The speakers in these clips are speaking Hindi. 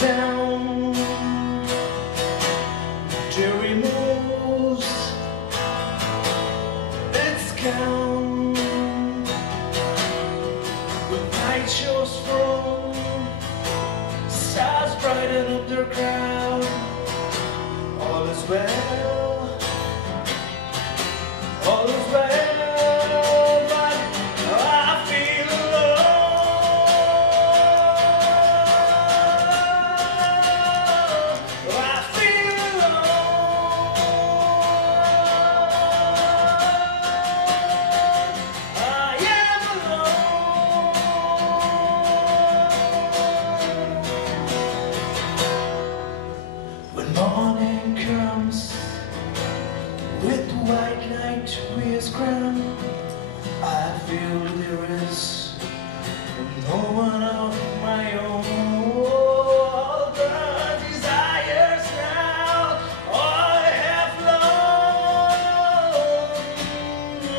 down to remove its gown. The night shows from stars brighten up their crowd. All is well, all is well. Morning comes with white light to his crown. I feel there is no one of my own. All the desires now I have flown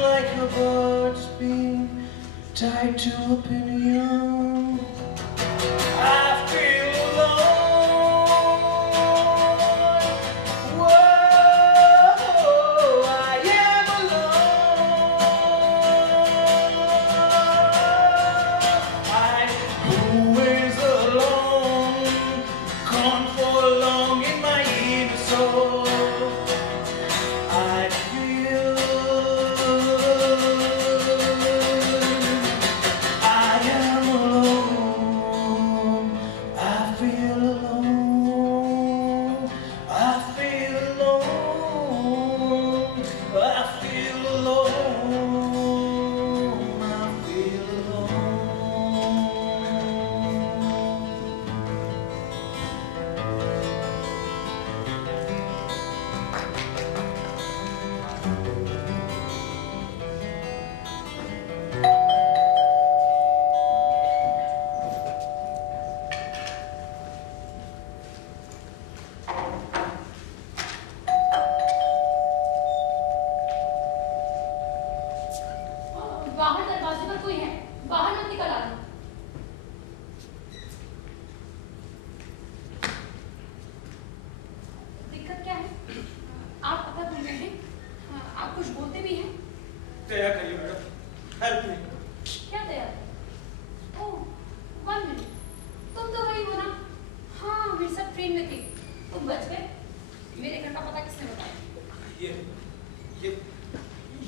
like a bird's being tied to a pinion. I feel alone. बाहर दरवाजे पर कोई है, बाहर मत निकल आना। दिक्कत क्या है? आप पता भूल गए हैं? आप कुछ बोलते भी हैं? दया करिए मैडम, हेल्प मी। क्या दया? ओह, 1 मिनट। तुम तो वही हो ना? हाँ, मेरे साथ ट्रेन में थी। तुम बच गए? मेरे घर का पता किसने बताया?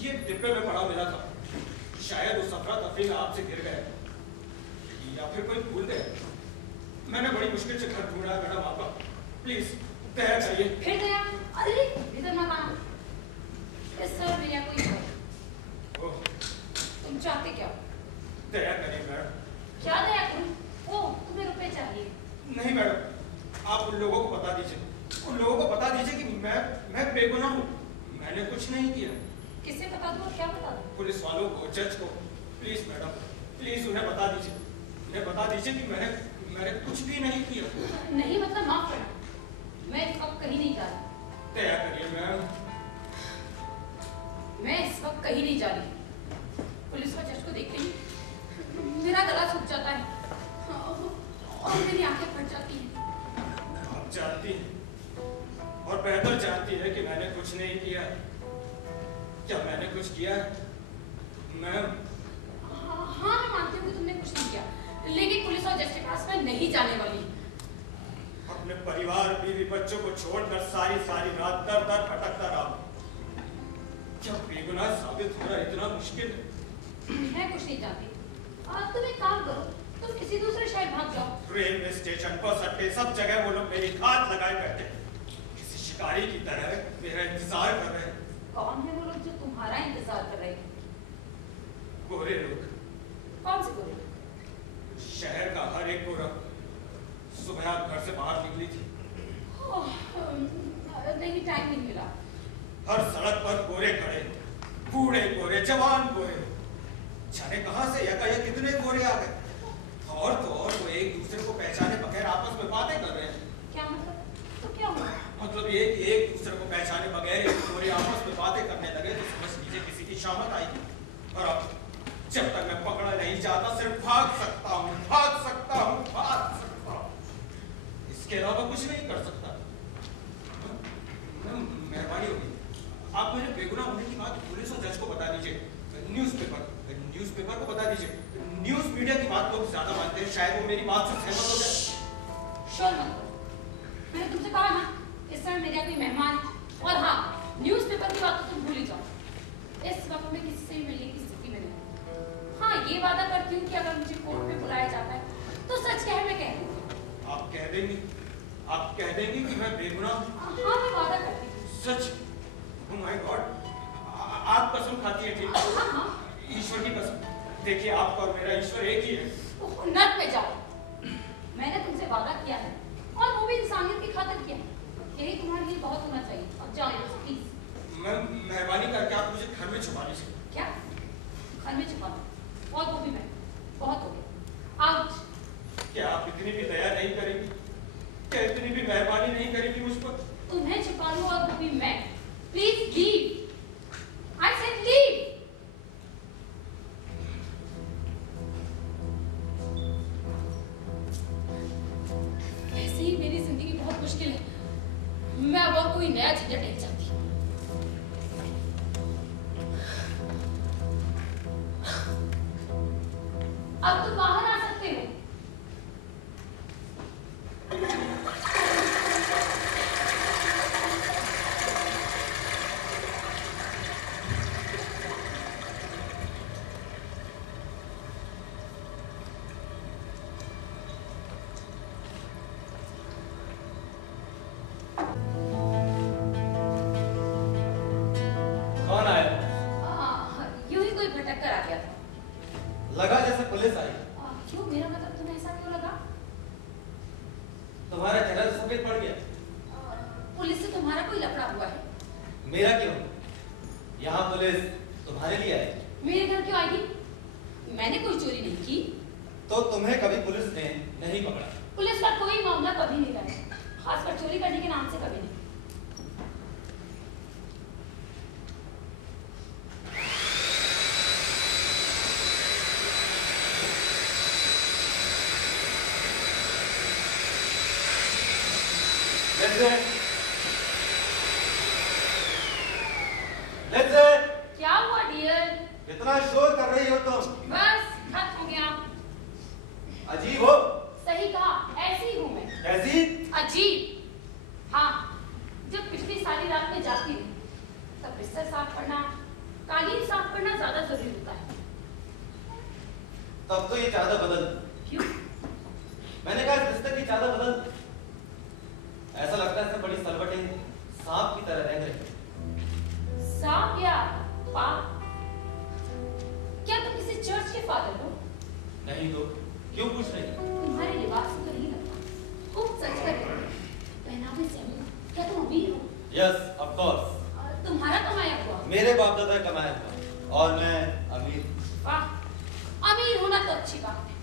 ये डिब्बे में पड़ा मिला था। शायद उस अफरा-तफरी में आपसे गिर गए या फिर कोई भूल गए। मैंने बड़ी मुश्किल से घर ढूंढा है मैडम आपका। प्लीज दया करिए। फिर दया? अरे इधर मत आना। इस सर भैया कोई है। तुम चाहते क्या? दया करिए मैडम। क्या दया करूं? ओह, तुम्हें रुपए चाहिए? नहीं मैडम, आप उन लोगों को बता दीजिए। उन लोगों को बता दीजिए कि मैं बेगुनाह हूँ। मैंने कुछ नहीं किया। किसे बता दूं और क्या बता दूं? पुलिस वालों को, जज को। प्लीज मैडम, प्लीज उन्हें बता दीजिए। उन्हें बता दीजिए कि मैंने कुछ भी नहीं किया। नहीं मतलब माफ करना। मैं इस वक्त कहीं नहीं जा रही। दया करिए मैम। मैं इस वक्त कहीं नहीं जा रही। पुलिस और जज को देख रही मेरा गला सूख जाता है और मेरी आंखें फट जाती हैं। आप जानती हैं और बेहतर जानती है कि मैंने कुछ नहीं किया। क्या मैंने कुछ किया है मैम? हाँ, मैं मानती हूँ कि तुमने कुछ नहीं किया, लेकिन पुलिस और जज के पास मैं नहीं जाने वाली। अपने परिवार, बीवी, बच्चों को छोड़कर सारी रात दर दर भटकता रहा। क्या बेगुनाह साबित होना इतना मुश्किल है? मैं कुछ नहीं जानती। तुम एक काम करो, तुम किसी दूसरे शहर भाग जाओ। रेलवे स्टेशन, बस अड्डे, सब जगह वो लोग मेरी घात लगाए बैठे, किसी शिकारी की तरह मेरा इंतजार कर रहे हैं। कौन है वो लोग जो तुम्हारा इंतजार कर रहे हैं? गोरे लोग। कौन से गोरे? शहर का हर एक गोरा। सुबह आप घर से बाहर निकली थी। नहीं, टाइम नहीं मिला। हर सड़क पर गोरे खड़े, बूढ़े गोरे, जवान गोरे। जाने कहां से यकायक कितने गोरे आ गए। और तो और वो एक दूसरे को पहचाने बगैर आपस में बातें कर रहे हैं। क्या मतलब? तो क्या हुआ? मतलब ये कि एक दूसरे को पहचाने बगैर एक गोरे आपस में बातें करने लगे तो समझ लीजिए किसी की शामत आएगी। और अब जब तक मैं पकड़ा नहीं जाता सिर्फ भाग सकता हूँ। इस इसके अलावा कुछ नहीं कर सकता। मेहरबानी होगी, आप मेरे बेगुनाह होने की बात पुलिस और जज को बता दीजिए, न्यूज़पेपर को बता दीजिए। न्यूज़ मीडिया की बात लोग ज्यादा मानते हैं, शायद वो मेरी बात से सहमत हो जाए। शोर मत करो, मैंने तुमसे कहा ना इस समय मेरे कोई मेहमान है। और हाँ, न्यूज़पेपर की बात तो तुम भूल ही जाओ, इस वक्त में किसी से मिलने की स्थिति में नहीं। हाँ, ये वादा करती हूँ कि अगर मुझे कोर्ट में बुलाया जाता है तो सच कह मैं कह दूँगी। आप कह देंगी कि मैं बेगुनाह हूँ? हाँ, मैं वादा करती हूँ। सच? ओह माय गॉड, आप कसम खाती हैं? ठीक, हाँ। ईश्वर की कसम। देखिए, आपका और मेरा ईश्वर एक ही है। नर्क पे जाओ, मैंने तुमसे वादा किया है और वो भी इंसानियत की खातिर किया है। यही तुम्हारे लिए बहुत होना चाहिए। अब जाओ यहाँ से प्लीज। मैं मेहरबानी करके आप मुझे घर में छुपा लीजिए। क्या घर में छुपा? और वो भी मैं, बहुत हो गया। आउट। क्या आप इतनी भी दया नहीं करेंगी? क्या इतनी भी मेहरबानी नहीं करेंगी मुझ पर? तुम्हें छुपा लूं और वो भी मैं। Please leave. I said leave. ऐसे ही मेरी जिंदगी बहुत मुश्किल है। मैं अब और कोई नया झंझट नहीं चाहती। अब तुम बाहर आ सकते हो। कौन आया? यूं ही कोई भटक कर आ गया था। लगा जैसे पुलिस आई। क्यों? मेरा मतलब तुम्हें ऐसा क्यों लगा? तुम्हारा चेहरा सफेद पड़ गया। पुलिस से तुम्हारा कोई लफड़ा हुआ है? मेरा क्यों? यहाँ पुलिस तुम्हारे लिए आई। मेरे घर क्यों आएगी? मैंने कोई चोरी नहीं की। तो तुम्हें कभी पुलिस ने नहीं पकड़ा? पुलिस का कोई मामला कभी नहीं लाया, खासकर चोरी करने के नाम से कभी नहीं। क्या हुआ डियर? इतना शोर कर रही हो तुम? बस खत्म हो गया। अजीब हो। सही कहा, ऐसी ही हूँ मैं। कैसी? अजीब। हाँ, जब पिछली सारी रात में जाती थी तब बिस्तर साफ करना, कालीन साफ करना ज्यादा जरूरी होता है। तब तो ये चादर बदल। क्यों? मैंने कहा इस बिस्तर की चादर बदल। ऐसा लगता है इसमें बड़ी सलवटें सांप की तरह रह गई। सांप या पाप? क्या तुम किसी चर्च के फादर हो? नहीं तो क्यों पूछ रही? तुम्हारे लिबास से तो नहीं लगता। खूब सच कर रहे हो। पहनावे से अमीर। क्या तुम अमीर हो? Yes, of course. तुम्हारा कमाया हुआ? मेरे बाप दादा कमाया था और मैं अमीर। वाह, अमीर होना तो अच्छी बात है।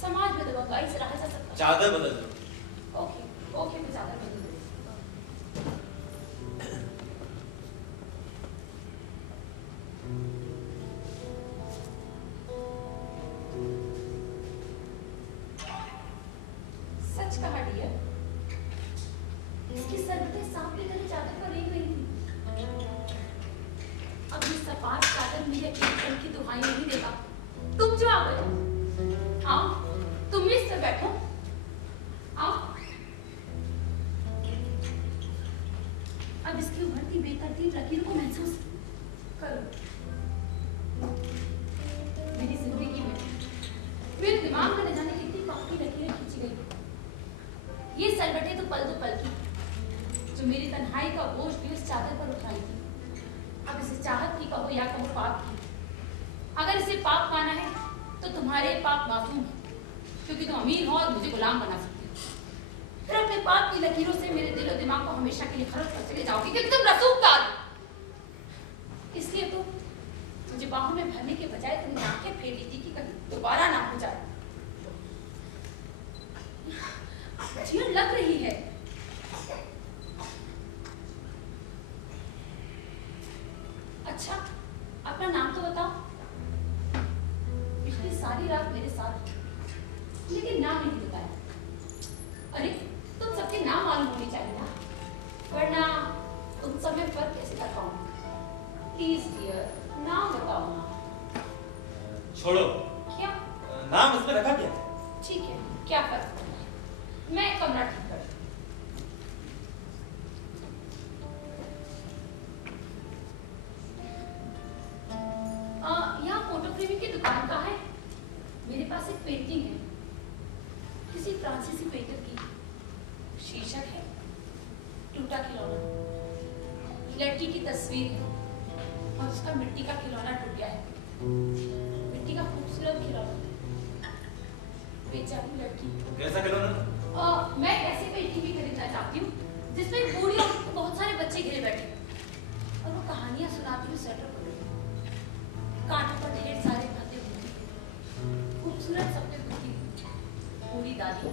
समाज में तो महंगाई से रहा जा सकता है। चादर बदल। ओके ओके, मैं चादर बदल दूँ। सच कहा डियर, इसकी सरहदें सांप की तरह चादर पर रेंग रही थी। अब ये सफाद चादर मेरे पेट की दुहाई नहीं देगा। तुम जो आ गए, आओ तुम भी इस पर बैठो। आओ। अब इसकी उभरती बेतरतीब लकीरों को महसूस करो। मेरी जिंदगी में मेरे दिमाग में न जाने कितनी पक्की लकीरें खींची गई। ये सलवटें तो पल की जो मेरी तन्हाई का बोझ भी उस चादर पर उठाई थी। अब इसे चाहत की कहो या कहो पाप की। अगर इसे पाप माना है तो तुम्हारे पाप मासूम है, क्योंकि तुम अमीर हो और मुझे गुलाम बना सकते हो। फिर अपने पाप की लकीरों से मेरे दिल और दिमाग को हमेशा के लिए खर्च कर चले जाओगे, क्योंकि तुम रसूखदार हो। इसलिए तो मुझे बाहों में भरने के बजाय तुमने आंखें फेर ली थी कि कहीं दोबारा ना हो जाए। चीड़ लग रही है। अच्छा, अपना नाम तो बताओ। पिछली सारी रात मेरे साथ, लेकिन नाम नहीं बताया। अरे, तुम सब प्लीज डियर, नाम बताओ ना। छोड़ो, क्या नाम इसमें रखा क्या? ठीक है, क्या फर्क पड़ता है, मैं कमरा ठीक कर दूं। यहाँ फोटो फ्रेमिंग की दुकान का है। मेरे पास एक पेंटिंग है किसी फ्रांसीसी पेंटर की। शीर्षक है टूटा खिलौना। लड़की की तस्वीर है और उसका मिट्टी का खिलौना टूट गया है। मिट्टी का खूबसूरत खिलौना, बेचारी लड़की। कैसा खिलौना? मैं ऐसी पेंटिंग भी खरीदना चाहती हूँ जिसमें बूढ़ी औरत को बहुत सारे बच्चे घेरे बैठे और वो कहानियां सुनाती हुई स्वेटर पकड़े, कांटों पर ढेर सारे फंदे बुनती, खूबसूरत सपने बुनती। बूढ़ी दादी,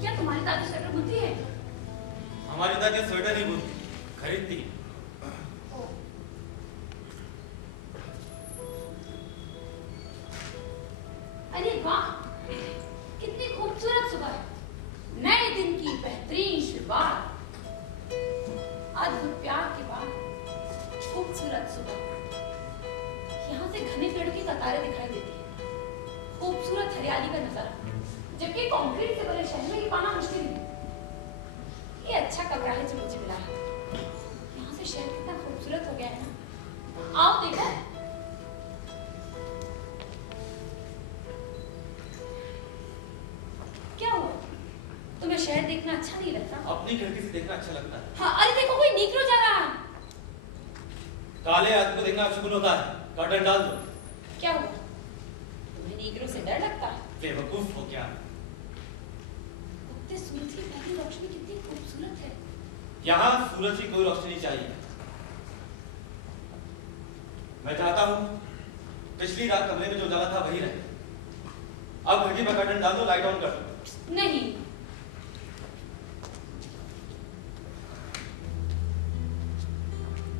क्या तुम्हारी दादी स्वेटर बुनती है? हमारी दादी स्वेटर नहीं बुनती, खरीदती। अरे वाह, कितनी खूबसूरत सुबह है, नए दिन की बेहतरीन शुरुआत। अद्भुत प्यार के बाद खूबसूरत सुबह। यहाँ से घने पेड़ों की कतारें दिखाई देती है, खूबसूरत हरियाली का नजारा, जबकि कंक्रीट से बने शहर में ये पाना मुश्किल है। ये अच्छा कमरा है जो मुझे मिला है। यहाँ से शहर कितना खूबसूरत हो गया है ना। आओ देखो। क्या हुआ, तुम्हें शहर देखना अच्छा नहीं लगता? अपनी खिड़की से देखना अच्छा लगता है। हाँ, अरे देखो कोई निकलो जा रहा है। काले आदमी को देखना शुगुन होता है, कर्टन डाल दो। क्या हुआ, तुम्हें नीग्रो से डर लगता है? बेवकूफ हो क्या? उगते सूरज की पहली रोशनी कितनी खूबसूरत है। यहाँ सूरज की कोई रोशनी नहीं चाहिए। मैं चाहता हूँ पिछली रात कमरे में जो उजाला था वही रहे। अब खिड़की पर कर्टन डाल दो, लाइट ऑन कर दो। नहीं,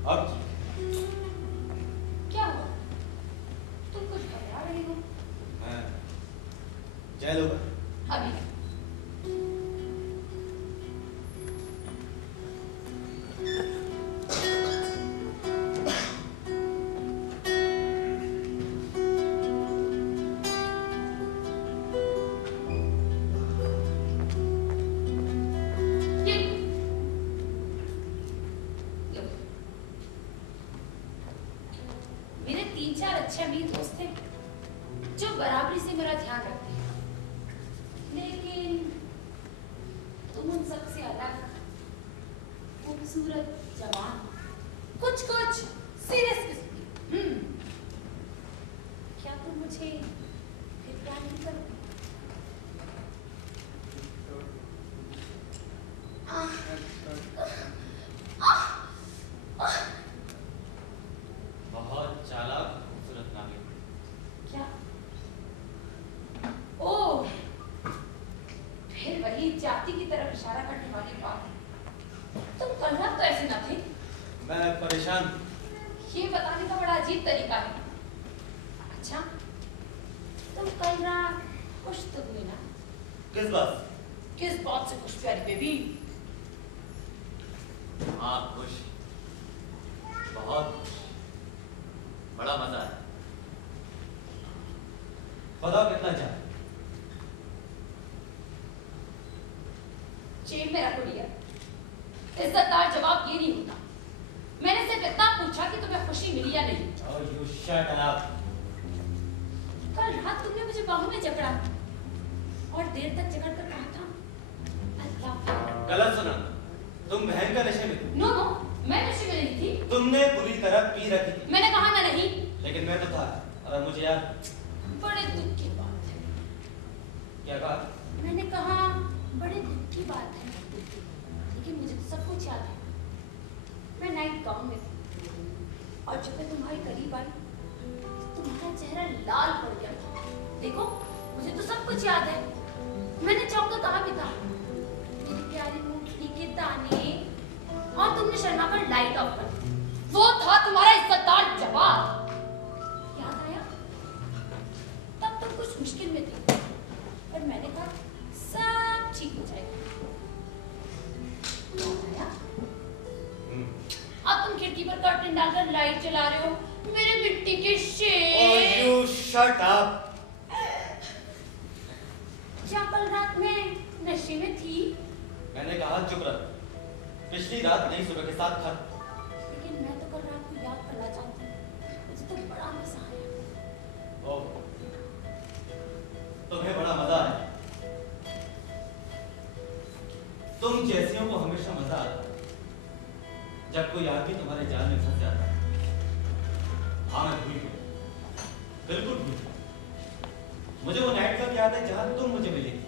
अब क्या हुआ, तुम कुछ घबरा रहे हो? मैं जय लोग अभी मेरे 3-4 अच्छे अमीर दोस्त थे जो बराबरी से मेरा ध्यान रखते हैं, लेकिन तुम उन सबसे अलग, खूबसूरत, जवान, कुछ सीरियस किस्म की। क्या तुम मुझे फिर प्यार नहीं करोगे? बहुत चालाक खूबसूरत नागिन। क्या? ओह, फिर वही जाति की तरफ इशारा करने वाली बात। तुम कल रात तो ऐसे न थे। मैं परेशान। ये बताने का बड़ा अजीब तरीका है। अच्छा, तुम कल रात खुश तो हुई ना? किस बात? किस बात से खुश प्यारी बेबी? हाँ खुश, बहुत खुश, बड़ा मजा है। बताओ कितना चाहे। जेब में रखो डियर। इज्जतदार जवाब ये नहीं होता। मैंने सिर्फ इतना पूछा कि तुम्हें खुशी मिली या नहीं। Oh, you shut up. कल रात तुमने मुझे बाहों में जकड़ा और देर तक जकड़ कर कहा था अल्लाह। गलत सुना, तुम बहन का नशे में थी। नो नो, मैं नशे में नहीं थी। तुमने पूरी तरह पी रखी थी। मैंने कहा ना नहीं। लेकिन मैं तो था, और मुझे याद। बड़े दुख की बात है। क्या कहा? मैंने कहा बड़े दुख की बात है, लेकिन मुझे तो सब कुछ याद है। मैं नाइट गाउन में थी और जब मैं तुम्हारे करीब आई तुम्हारा चेहरा लाल पड़ गया था। देखो, मुझे तो सब कुछ याद है। मैंने चौंक कहा भी था मेरी प्यारी मूंगफली के दाने, और तुमने शर्मा कर लाइट ऑफ कर दी। वो था तुम्हारा इज्जतदार जवाब। याद आया? तब तुम कुछ मुश्किल में थी और मैंने कहा सब ठीक हो जाएगा। याद आया? अब तुम खिड़की पर कर्टन डालकर लाइट चला रहे हो? मेरे मिट्टी के शेर। Oh, you shut up. क्या कल रात में नशे में थी? मैंने कहा चुप रह। पिछली रात नई सुबह के साथ खत्म। लेकिन मैं तो कल रात को याद करना चाहती हूँ। मुझे तो बड़ा मजा आया। ओह, तुम्हें बड़ा मजा आया। तुम जैसियों को हमेशा मजा आता है जब कोई आदमी तुम्हारे जाल में फंस जाता है। हाँ, मैं भूल गया, बिल्कुल भूल गया। मुझे वो नाइट क्लब याद है जहां तुम मुझे मिली थी।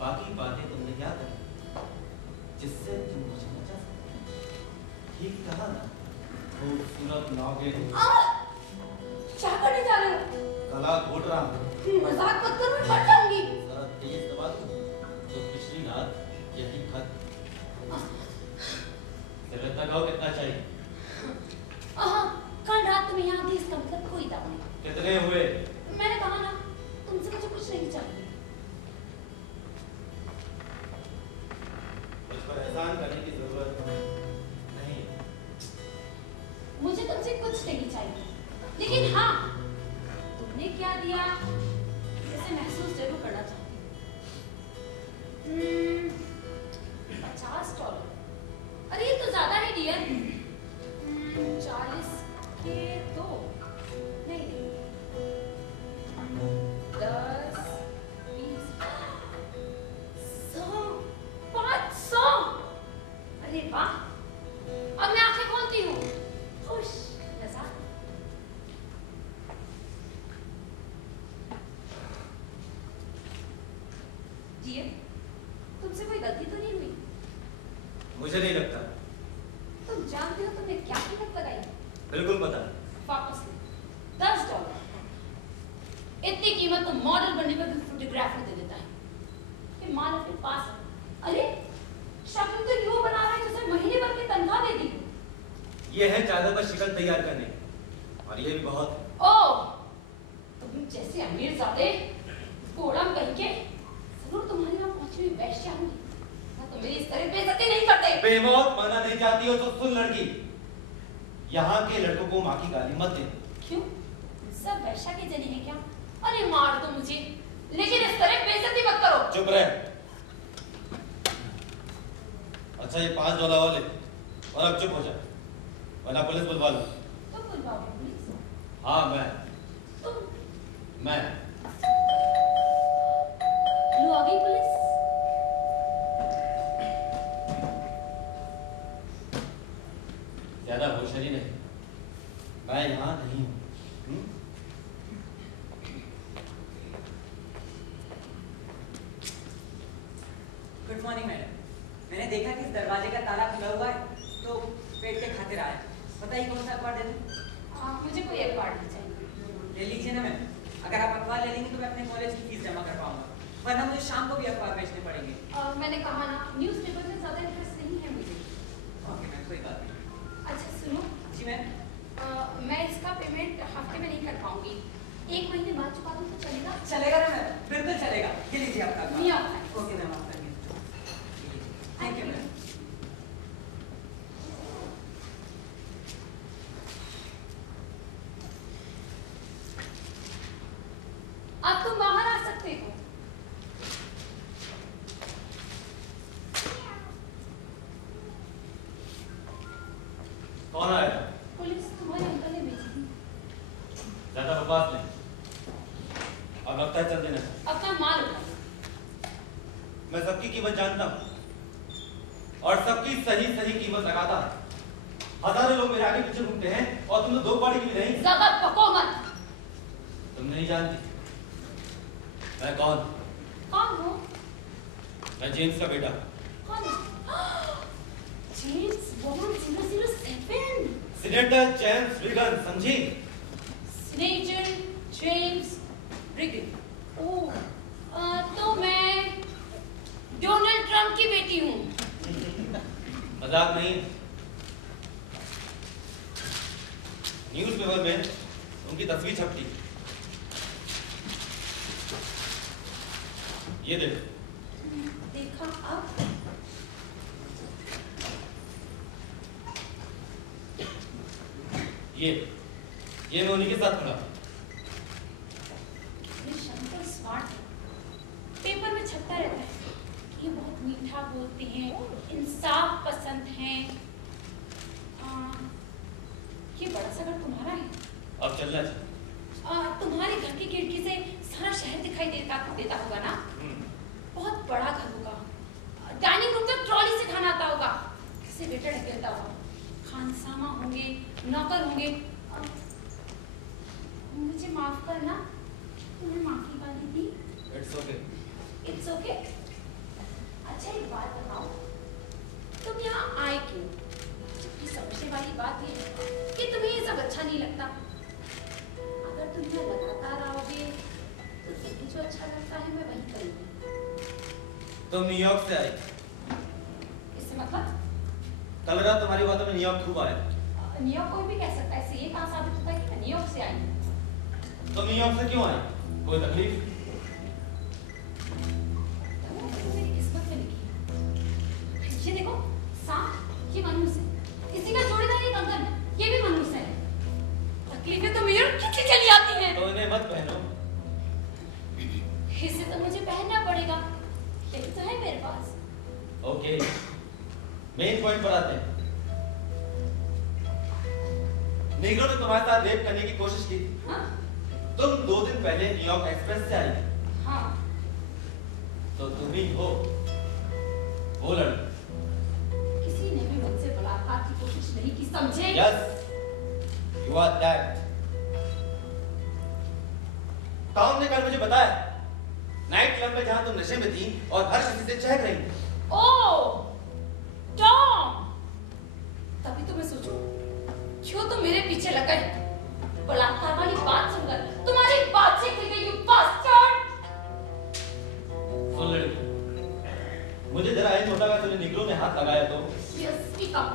बाकी बातें तुमने क्या करी जिससे तुम मुझे बचा सकते? ठीक कहा ना, खूबसूरत नागिन। क्या करने जा रहे हो? गला घोट रहा हूँ। मजाक मत करो, मैं मर जाऊंगी। जरा तेज दबा दो तो पिछली रात यही खत्म। लगाओ कितना चाहिए? कल रात तुम्हें यहाँ थी, इसका मतलब कोई दावा नहीं। कितने हुए? मैंने कहा ना, तुमसे मुझे कुछ नहीं चाहिए। मुझ पर एहसान करने की जरूरत नहीं। मुझे तुमसे कुछ नहीं चाहिए, लेकिन हाँ, तुमने क्या दिया इसे महसूस जरूर करना चाहती हूँ। $50। अरे ये तो ज्यादा है डियर। 40 के 2 नहीं, 10, 20, 100, 500। अरे वाह, अब मैं आंखें खोलती हूँ, खुश नज़ारा। जी, तुमसे कोई गलती तो नहीं हुई? मुझे नहीं लगता। तुम जानते हो तुमने क्या कीमत लगाई? बिल्कुल पता। वापस ले। $10। इतनी कीमत तो मॉडल बनने पर भी फोटोग्राफर दे देता है। ये माल अपने पास है। अरे शक्ल तो यूं बना रहा है जैसे महीने भर की तनख्वाह दे दी। ये है चादर पर शिकल तैयार करने, और ये भी बहुत। ओह, तुम जैसे अमीरजादे घोड़ा कहीं के जरूर तुम्हारे वहां पहुंची हुई वैश्या होंगी। तो मेरी इस तरह बेइज्जती नहीं करते। बेमौत माना नहीं चाहती हो तो सुन लड़की, यहाँ के लड़कों को माँ की गाली मत दे। क्यों? सब वैश्या के जने हैं क्या? अरे मार दो मुझे, लेकिन इस तरह बेइज्जती मत करो। चुप रहे। अच्छा, ये $5 वाले, और अब चुप हो जा, वरना पुलिस बुलवा लो। तुम बुलवाओगे पुलिस? हाँ, मैं। तुम? मैं। लो आ गई पुलिस। ज्यादा होशियारी नहीं, मैं यहाँ नहीं हूँ। Good morning madam. मैंने देखा कि इस दरवाजे का ताला खुला हुआ है, तो पेट के खातिर आया। बताइए कौन सा अखबार दे दूं? मुझे कोई अखबार नहीं चाहिए। ले लीजिए ना मैम। अगर आप अखबार ले लेंगे तो मैं अपने कॉलेज की फीस जमा कर पाऊंगा, वरना मुझे शाम को भी अखबार बेचने पड़ेंगे। मैंने कहा ना, न्यूज़पेपर में ज्यादा इंटरेस्ट नहीं है मुझे। ओके मैम, कोई बात नहीं। अच्छा सुनो। जी मैम। मैं इसका पेमेंट हफ्ते में नहीं कर पाऊंगी, 1 महीने बाद चुका दूं तो चलेगा? चलेगा ना मैम, बिल्कुल चलेगा। ये लीजिए आपका अखबार। नहीं आता है। ओके मैम, आपका थैंक यू मैम। अब तुम बाहर आ सकते हो। कौन आया? पुलिस तुम्हारे अंकल ने भेजी थी। ज्यादा बकवास नहीं, अब लगता है चल देना। अपना माल उठाओ। मैं सबकी कीमत जानता हूँ, और सबकी सही सही कीमत लगाता है। हजारों लोग मेरे आगे पीछे घूमते हैं, और तुम तो 2 कौड़ी की भी नहीं। ज्यादा बको मत। तुम नहीं जानती मैं कौन? कौन हो? मैं जेम्स का बेटा। कौन? James Bond 007। Senator James Regan, समझी? Senator James Regan. ओह, तो मैं डोनाल्ड ट्रंप की बेटी हूँ। मजाक नहीं। न्यूज़पेपर में उनकी तस्वीर छपती। ये देखो। देखा अब? ये मैं उन्हीं के साथ खड़ा हूँ। ये शंकर स्मार्ट है, पेपर में छपता रहता है, ये बहुत मीठा बोलते हैं, इंसाफ पसंद हैं। ये बड़ा सा घर तुम्हारा है? अब चलना चाहिए। तुम्हारे घर की खिड़की से सारा शहर दिखाई देता होगा ना? बहुत बड़ा घर होगा, डाइनिंग रूम तक ट्रॉली से खाना आता होगा, कैसे वेटर ढकेलता होगा, खानसामा होंगे, नौकर होंगे। मुझे माफ करना, तुम्हें माफी मांगी थी। It's okay. It's okay. अच्छा एक बात बताओ, तुम यहाँ आए क्यों? जबकि समझने वाली बात ये है कि तुम्हें ये सब अच्छा नहीं लगता। अगर तुम यहाँ लगातार आओगे तो तुम्हें जो अच्छा लगता है मैं वही करूँगी। तुम न्यूयॉर्क से आई? इससे मतलब? कल रात तुम्हारी बातों में न्यूयॉर्क खूब आया। न्यूयॉर्क कोई भी कह सकता है, इससे ये कहाँ साबित होता है कि मैं न्यूयॉर्क से आई हूँ? तुम न्यूयॉर्क से क्यों आई? कोई तकलीफ? मेरी किस्मत में लिखी। ये देखो सांप, ये मनुष्य है, इसी का जोड़ीदार ये कंगन, ये भी मनुष्य है। तकलीफें तो मेरे खींची चली आती हैं। तो इन्हें मत पहनो। इसे तो मुझे पहनना पड़ेगा, यही तो है मेरे पास। ओके, मेन पॉइंट पर आते हैं। नीग्रो ने तुम्हारे साथ रेप करने की कोशिश की थी। हाँ? तुम 2 दिन पहले न्यूयॉर्क एक्सप्रेस से आई। हाँ। तो तुम ही हो वो लड़की। किसी ने भी मुझसे बलात्कार की कोशिश नहीं की, समझे? Yes, you are that. Tom ने कल मुझे बताया, नाइट क्लब में जहां तुम नशे में थी और हर किसी से चहक रही थी। ओह, टॉम! तभी तो मैं सोचूं, क्यों तुम मेरे पीछे लग गए? बलात्कार वाली बात सुनकर तुम्हारी बात से खुल गई, you bastard! सुन लड़की, मुझे जरा ये छोटा का तुमने निग्रो में हाथ लगाया तो? Yes, speak up.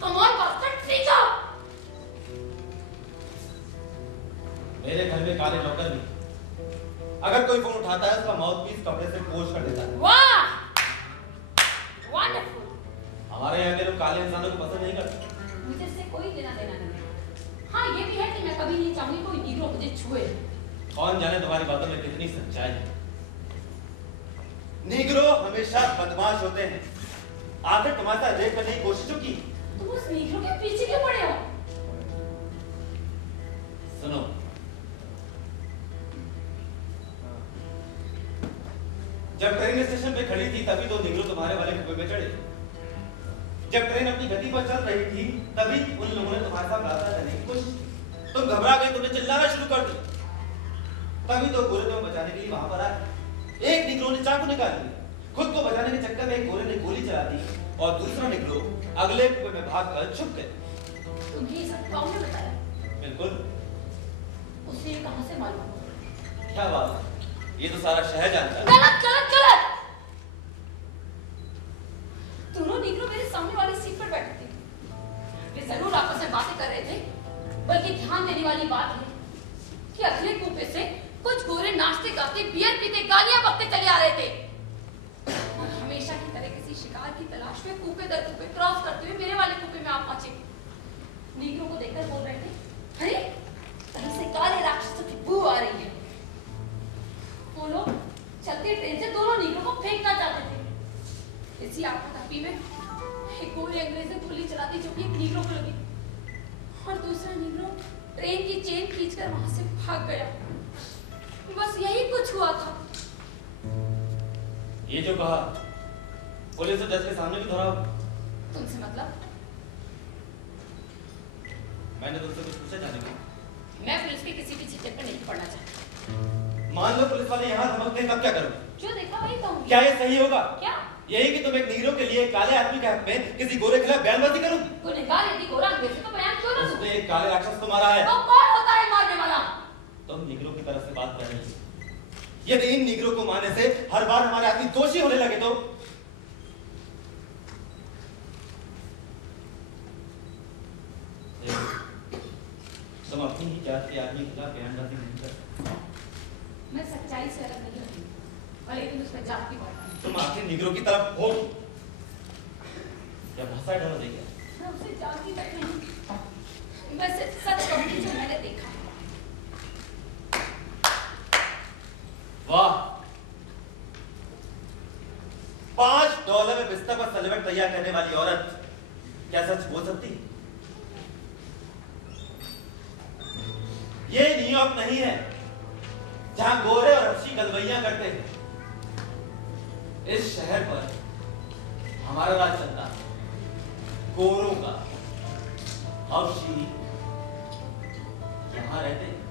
Come on, bastard, speak up! मेरे घर में काले नौकर भी, अगर कोई फोन उठाता है उसका माउथपीस कपड़े से पोंछ कर देता है। वाह! Wonderful! हमारे यहाँ के लोग काले इंसानों को पसंद नहीं करते। मुझे इससे कोई लेना देना नहीं है। हाँ, ये भी है कि मैं कभी नहीं चाहूंगी कोई नीग्रो मुझे छुए। कौन जाने तुम्हारी बातों में कितनी सच्चाई है। नीग्रो हमेशा बदमाश होते हैं। आखिर तुम्हारे साथ रेप करने की कोशिश की। तुम उस नीग्रो के पीछे क्यों पड़े हो? सुनो, जब ट्रेन स्टेशन पे खड़ी थी तभी तो नीग्रो तुम्हारे वाले कुएं में चढ़े। जब ट्रेन अपनी गति पर चल रही थी तभी उन लोगों ने तुम्हारे साथ बलात्कार करने की कोशिश की। तुम घबरा गए, तुमने चिल्लाना शुरू कर दिया। तभी तो गोरे तुम्हें बचाने के लिए वहां पर आए। एक निग्रो ने चाकू निकाल लिया, खुद को बचाने के चक्कर में एक गोरे ने गोली चला दी और दूसरा निग्रो अगले कुएं में भागकर छुप गए। तुम्हें ये सब कौन ने बताया? बिल्कुल। उसे ये कहां से मालूम हुआ? क्या बात है, ये तो सारा शहर जानता है। गलत गलत गलत! दोनों नीग्रो मेरे सामने वाली सीट पर बैठे थे। वे जरूर आपस में बातें कर रहे थे, बल्कि ध्यान देने वाली बात है कि अगले कूपे से कुछ गोरे नाचते गाते बियर पीते गालियां बकते चले आ रहे थे। और हमेशा की तरह किसी शिकार की तलाश में कूपे दर कूपे क्रॉस करते हुए मेरे वाले कूपे में आप पहुंचे। नीग्रो को देखकर बोल रहे थे, अरे कहीं से काले राक्षसों की बू आ रही है। वो लोग चलती ट्रेन से दोनों नीग्रो को फेंकना चाहते थे। इसी आपातपी में एक गोरे अंग्रेज ने गोली चला दी जो कि एक नीग्रो को लगी और दूसरा नीग्रो ट्रेन की चेन खींचकर वहां से भाग गया। बस यही कुछ हुआ था। ये जो कहा पुलिस और जज के सामने भी दोहराओ। तुमसे मतलब? मैंने तुमसे कुछ पूछा जाने को? मैं पुलिस के किसी भी झंझट में नहीं पड़ना चाहती। मान लो पुलिस वाले यहाँ धमकते हैं, तब क्या करोगे? जो देखा वही कहूंगी। क्या ये सही होगा? क्या? यही कि तुम एक नीग्रो के लिए काले आदमी के हक में किसी गोरे के खिलाफ बयानबाजी करोगी? गुनहगार यदि गोरा अंग्रेज है तो बयान क्यों ना दूं? उसने एक काले राक्षस को मारा है। तो कौन होता है मारने वाला? तुम नीग्रो की तरफ से बात कर रही हो। यदि इन नीग्रो को मारने से हर बार हमारे आदमी दोषी होने लगे तो? तुम अपनी ही जात के आदमी के खिलाफ बयानबाजी नहीं कर सकते। मैं सच्चाई से अलग नहीं रहती और लेकिन उसमें जात की बात नहीं। तुम आखिर नीग्रो की तरफ हो या भाषा डरो देगी? मैं उसे जानती तक नहीं। वैसे सच कहूंगी जो मैंने देखा। वाह, $5 में बिस्तर पर सलवट तैयार करने वाली औरत क्या सच बोल सकती? ये न्यूयॉर्क नहीं है जहां गोरे और हर्षी गलवैया करते हैं। इस शहर पर हमारा राज चलता है, गोरों का। हर्षी यहां रहते हैं।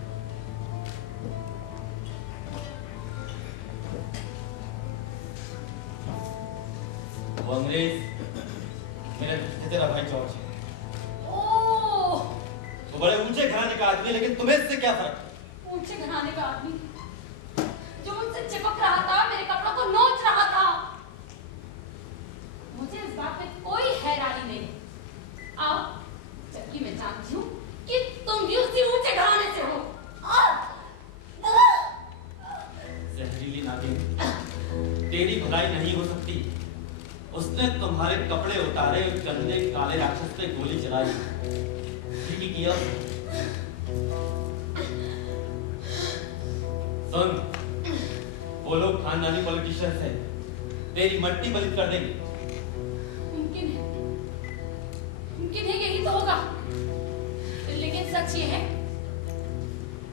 वो अंग्रेज मेरे तेरा भाई जॉर्ज है। ओह, वो बड़े ऊंचे घराने का आदमी है, लेकिन तुम्हें इससे क्या फर्क? ऊंचे घराने का आदमी जो मुझसे चिपक रहा था, मेरे कपड़ों को नोच रहा था। मुझे इस बात में कोई हैरानी नहीं, अब जबकि मैं जानती हूँ कि तुम भी उसी ऊंचे घराने से हो। जहरीली नागिन, तेरी भलाई नहीं हो सकती। उसने तुम्हारे कपड़े उतारे, उस गंदे काले राक्षस पे गोली चलाई। ठीक ही किया। सुन, वो लोग खानदानी पॉलिटिशियंस हैं, तेरी मट्टी पलित कर देंगे। मुमकिन है यही तो होगा, लेकिन सच ये है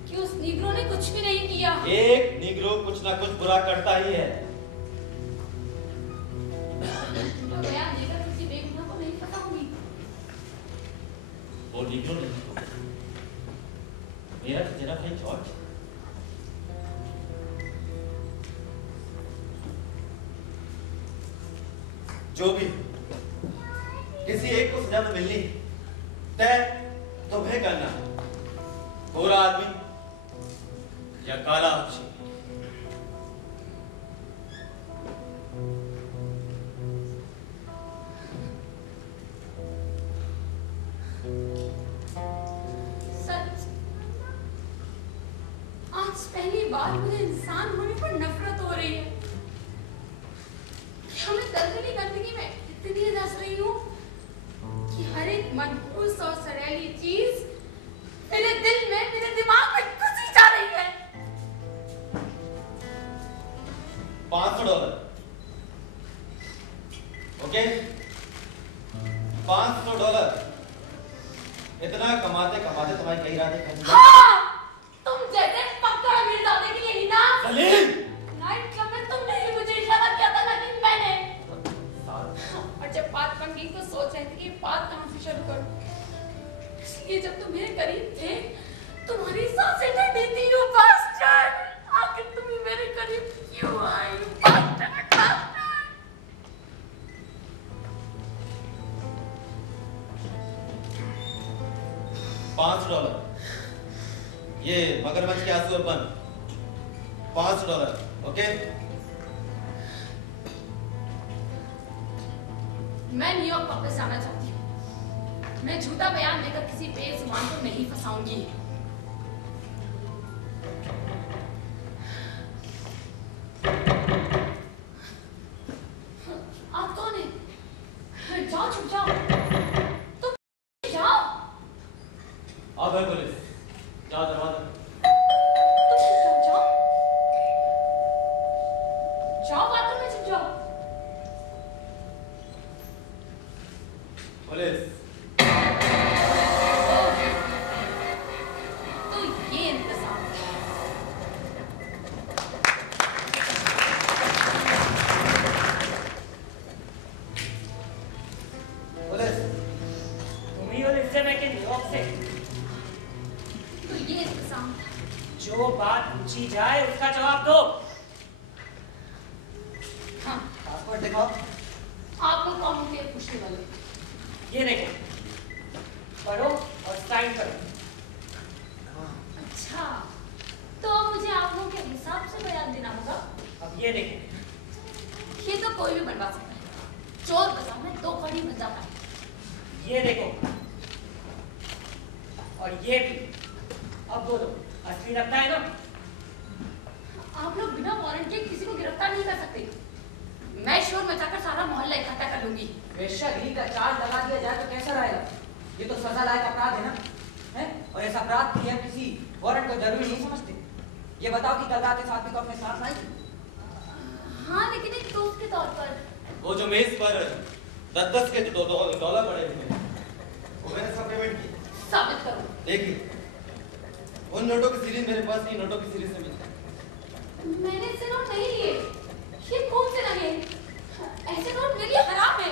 कि उस निग्रो ने कुछ भी नहीं किया। एक निग्रो कुछ ना कुछ बुरा करता ही है। तो बयान देकर किसी बेगुनाह को नहीं फंसाऊंगी। वो निग्रो नहीं तो मेरा तेरा भाई जॉर्ज। जो भी किसी एक को सजा तो मिलनी, तय तुम्हें करना, गोरा आदमी या काला हर्षी। सच, आज पहली बार मुझे इंसान होने पर नफरत हो रही है। क्या मैं दलदली गंदगी में इतनी रस रही हूँ कि हर एक मनहूस और सड़ैली चीज मेरे दिल में, मेरे दिमाग में घुसी जा रही है। $500, ओके? $500। इतना कमाते कमाते तुम्हारी कई रातें खत्म। हाँ, तुम जैसे पक्का मिर्जादे की यही ना। सलीम, नाइट क्लब में तुमने ही मुझे इशारा किया था, लेकिन मैंने। और जब बात बन गई तो सोच रही थी कि बात कहाँ से शुरू करूं। इसलिए जब तुम मेरे करीब थे, तुम्हारी सांसें ठंडी थी। यू बास्टर्ड, आखिर तुम ही मेरे करीब क्यों आए? You bastard, bastard. $5। ये मगरमच्छ के आंसू बन। $5, ओके? मैं न्यूयॉर्क वापस जाना चाहती हूँ। मैं झूठा बयान देकर किसी बेजुबान को नहीं फंसाऊंगी। आप कौन है? जाओ, छुप जाओ। तुम जाओ। अब है पुलिस, जाओ दरवाजा। तुम छुप जाओ। जाओ, बाथरूम में छुप जाओ। पुलिस, तो ये इंतजाम था। पुलिस, तुम ही हो इससे मैं कि न्यूयॉर्क से। तो ये इंतजाम था। जो बात पूछी जाए उसका जवाब दो। हाँ, पासपोर्ट दिखाओ। आप लोग कौन होते हैं पूछने वाले? ये देखो, पढ़ो और साइन करो। अच्छा, तो मुझे आप लोगों के हिसाब से बयान देना होगा। अब ये देखो, ये तो कोई भी बनवा सकता है। चोर बाजार में 2 कड़ी बन जाता है। ये देखो, और ये भी। अब बोलो, असली लगता है ना? आप लोग बिना वारंट के किसी को गिरफ्तार नहीं कर सकते। मैं शोर मचाकर सारा मोहल्ला इकट्ठा कर लूंगी। वेश्यागिरी का चार्ज लगा दिया जाए तो कैसा रहेगा? ये तो सजा लायक अपराध है ना? हैं? और ऐसा अपराध की है किसी वारंट को जरूरी नहीं समझते? ये बताओ कि कल रात इस आदमी को अपने साथ लाई? हाँ, लेकिन एक दोस्त के तौर पर। वो जो मेज पर 10-10 के डॉलर पड़े हुए हैं, वो मैंने सब पेमेंट की। साबित करो। देखिए, उन नोटों की सीरीज मेरे पास नहीं, नोटों की सीरीज से मिलता है। मैंने इससे नोट नहीं लिए। ये कौन से लगे? ऐसे नोट मेरे लिए हराम है।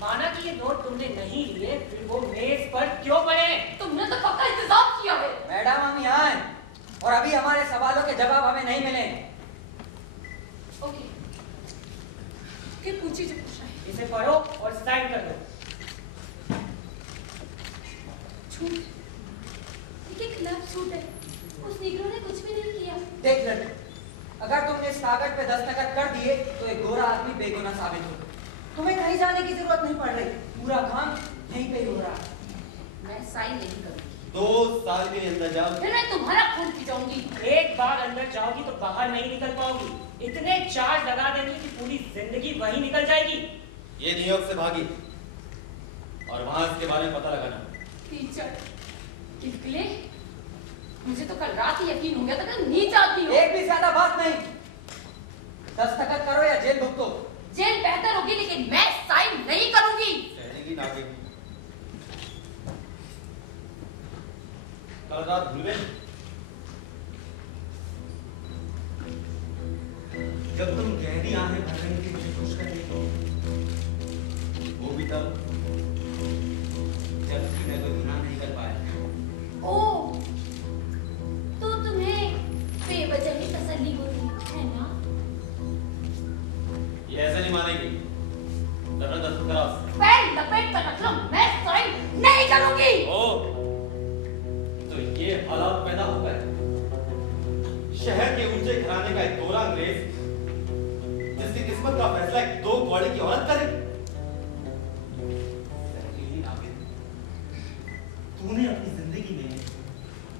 माना कि ये नोट तुमने नहीं लिए, फिर वो मेज पर क्यों पड़े? तुमने तो पक्का इंतजाम किया है। मैडम, हम यहाँ हैं और अभी हमारे सवालों के जवाब हमें नहीं मिले। ओके, पूछिए जो पूछना है। इसे पढ़ो और साइन कर दो। झूठ, इसके खिलाफ झूठ है। उस नीग्रो ने कुछ भी नहीं किया। देख लड़के, अगर तुमने इस कागज पे दस्तखत कर दिए तो एक गोरा आदमी बेगुनाह साबित होगा। हमें कहीं जाने की जरूरत नहीं पड़ रही, पूरा काम यहीं पे ही हो रहा है। मैं साइन नहीं करूंगी। 2 साल के अंदर जाओ। फिर मैं तुम्हारा खून पी जाऊंगी। एक बार अंदर जाओगी तो बाहर नहीं निकल पाओगी। इतने चार्ज लगा देंगे कि पूरी जिंदगी वहीं निकल जाएगी। ये न्यूयॉर्क से भागी और वहां इसके बारे में पता लगाना। टीचर, किसके? मुझे तो कल रात ही यकीन हो गया था कि नहीं चाहती हो। एक भी ज्यादा बात नहीं, दस्तखत करो या जेल भुगतो। जेल बेहतर होगी, लेकिन मैं साइन नहीं करूंगी। कहने की नाटक। कल रात भूल गए जब तुम गहरी आंखें भर रही थी मुझे खुश करने को, वो भी तब जब कि मैं कोई गुनाह नहीं कर पाया। ओह, तो तुम्हें बेवजह ही तसल्ली होती है ना? ये ऐसे नहीं मानेगी। जबरदस्त कराओ। पैर लपेट कर रख लो, मैं साइन नहीं करूंगी। ओ, तो ये हालात पैदा हो गए। शहर के ऊंचे घराने का एक गोरा अंग्रेज जिसकी किस्मत का फैसला एक 2 कौड़ी की औरत करे। तूने अपनी जिंदगी में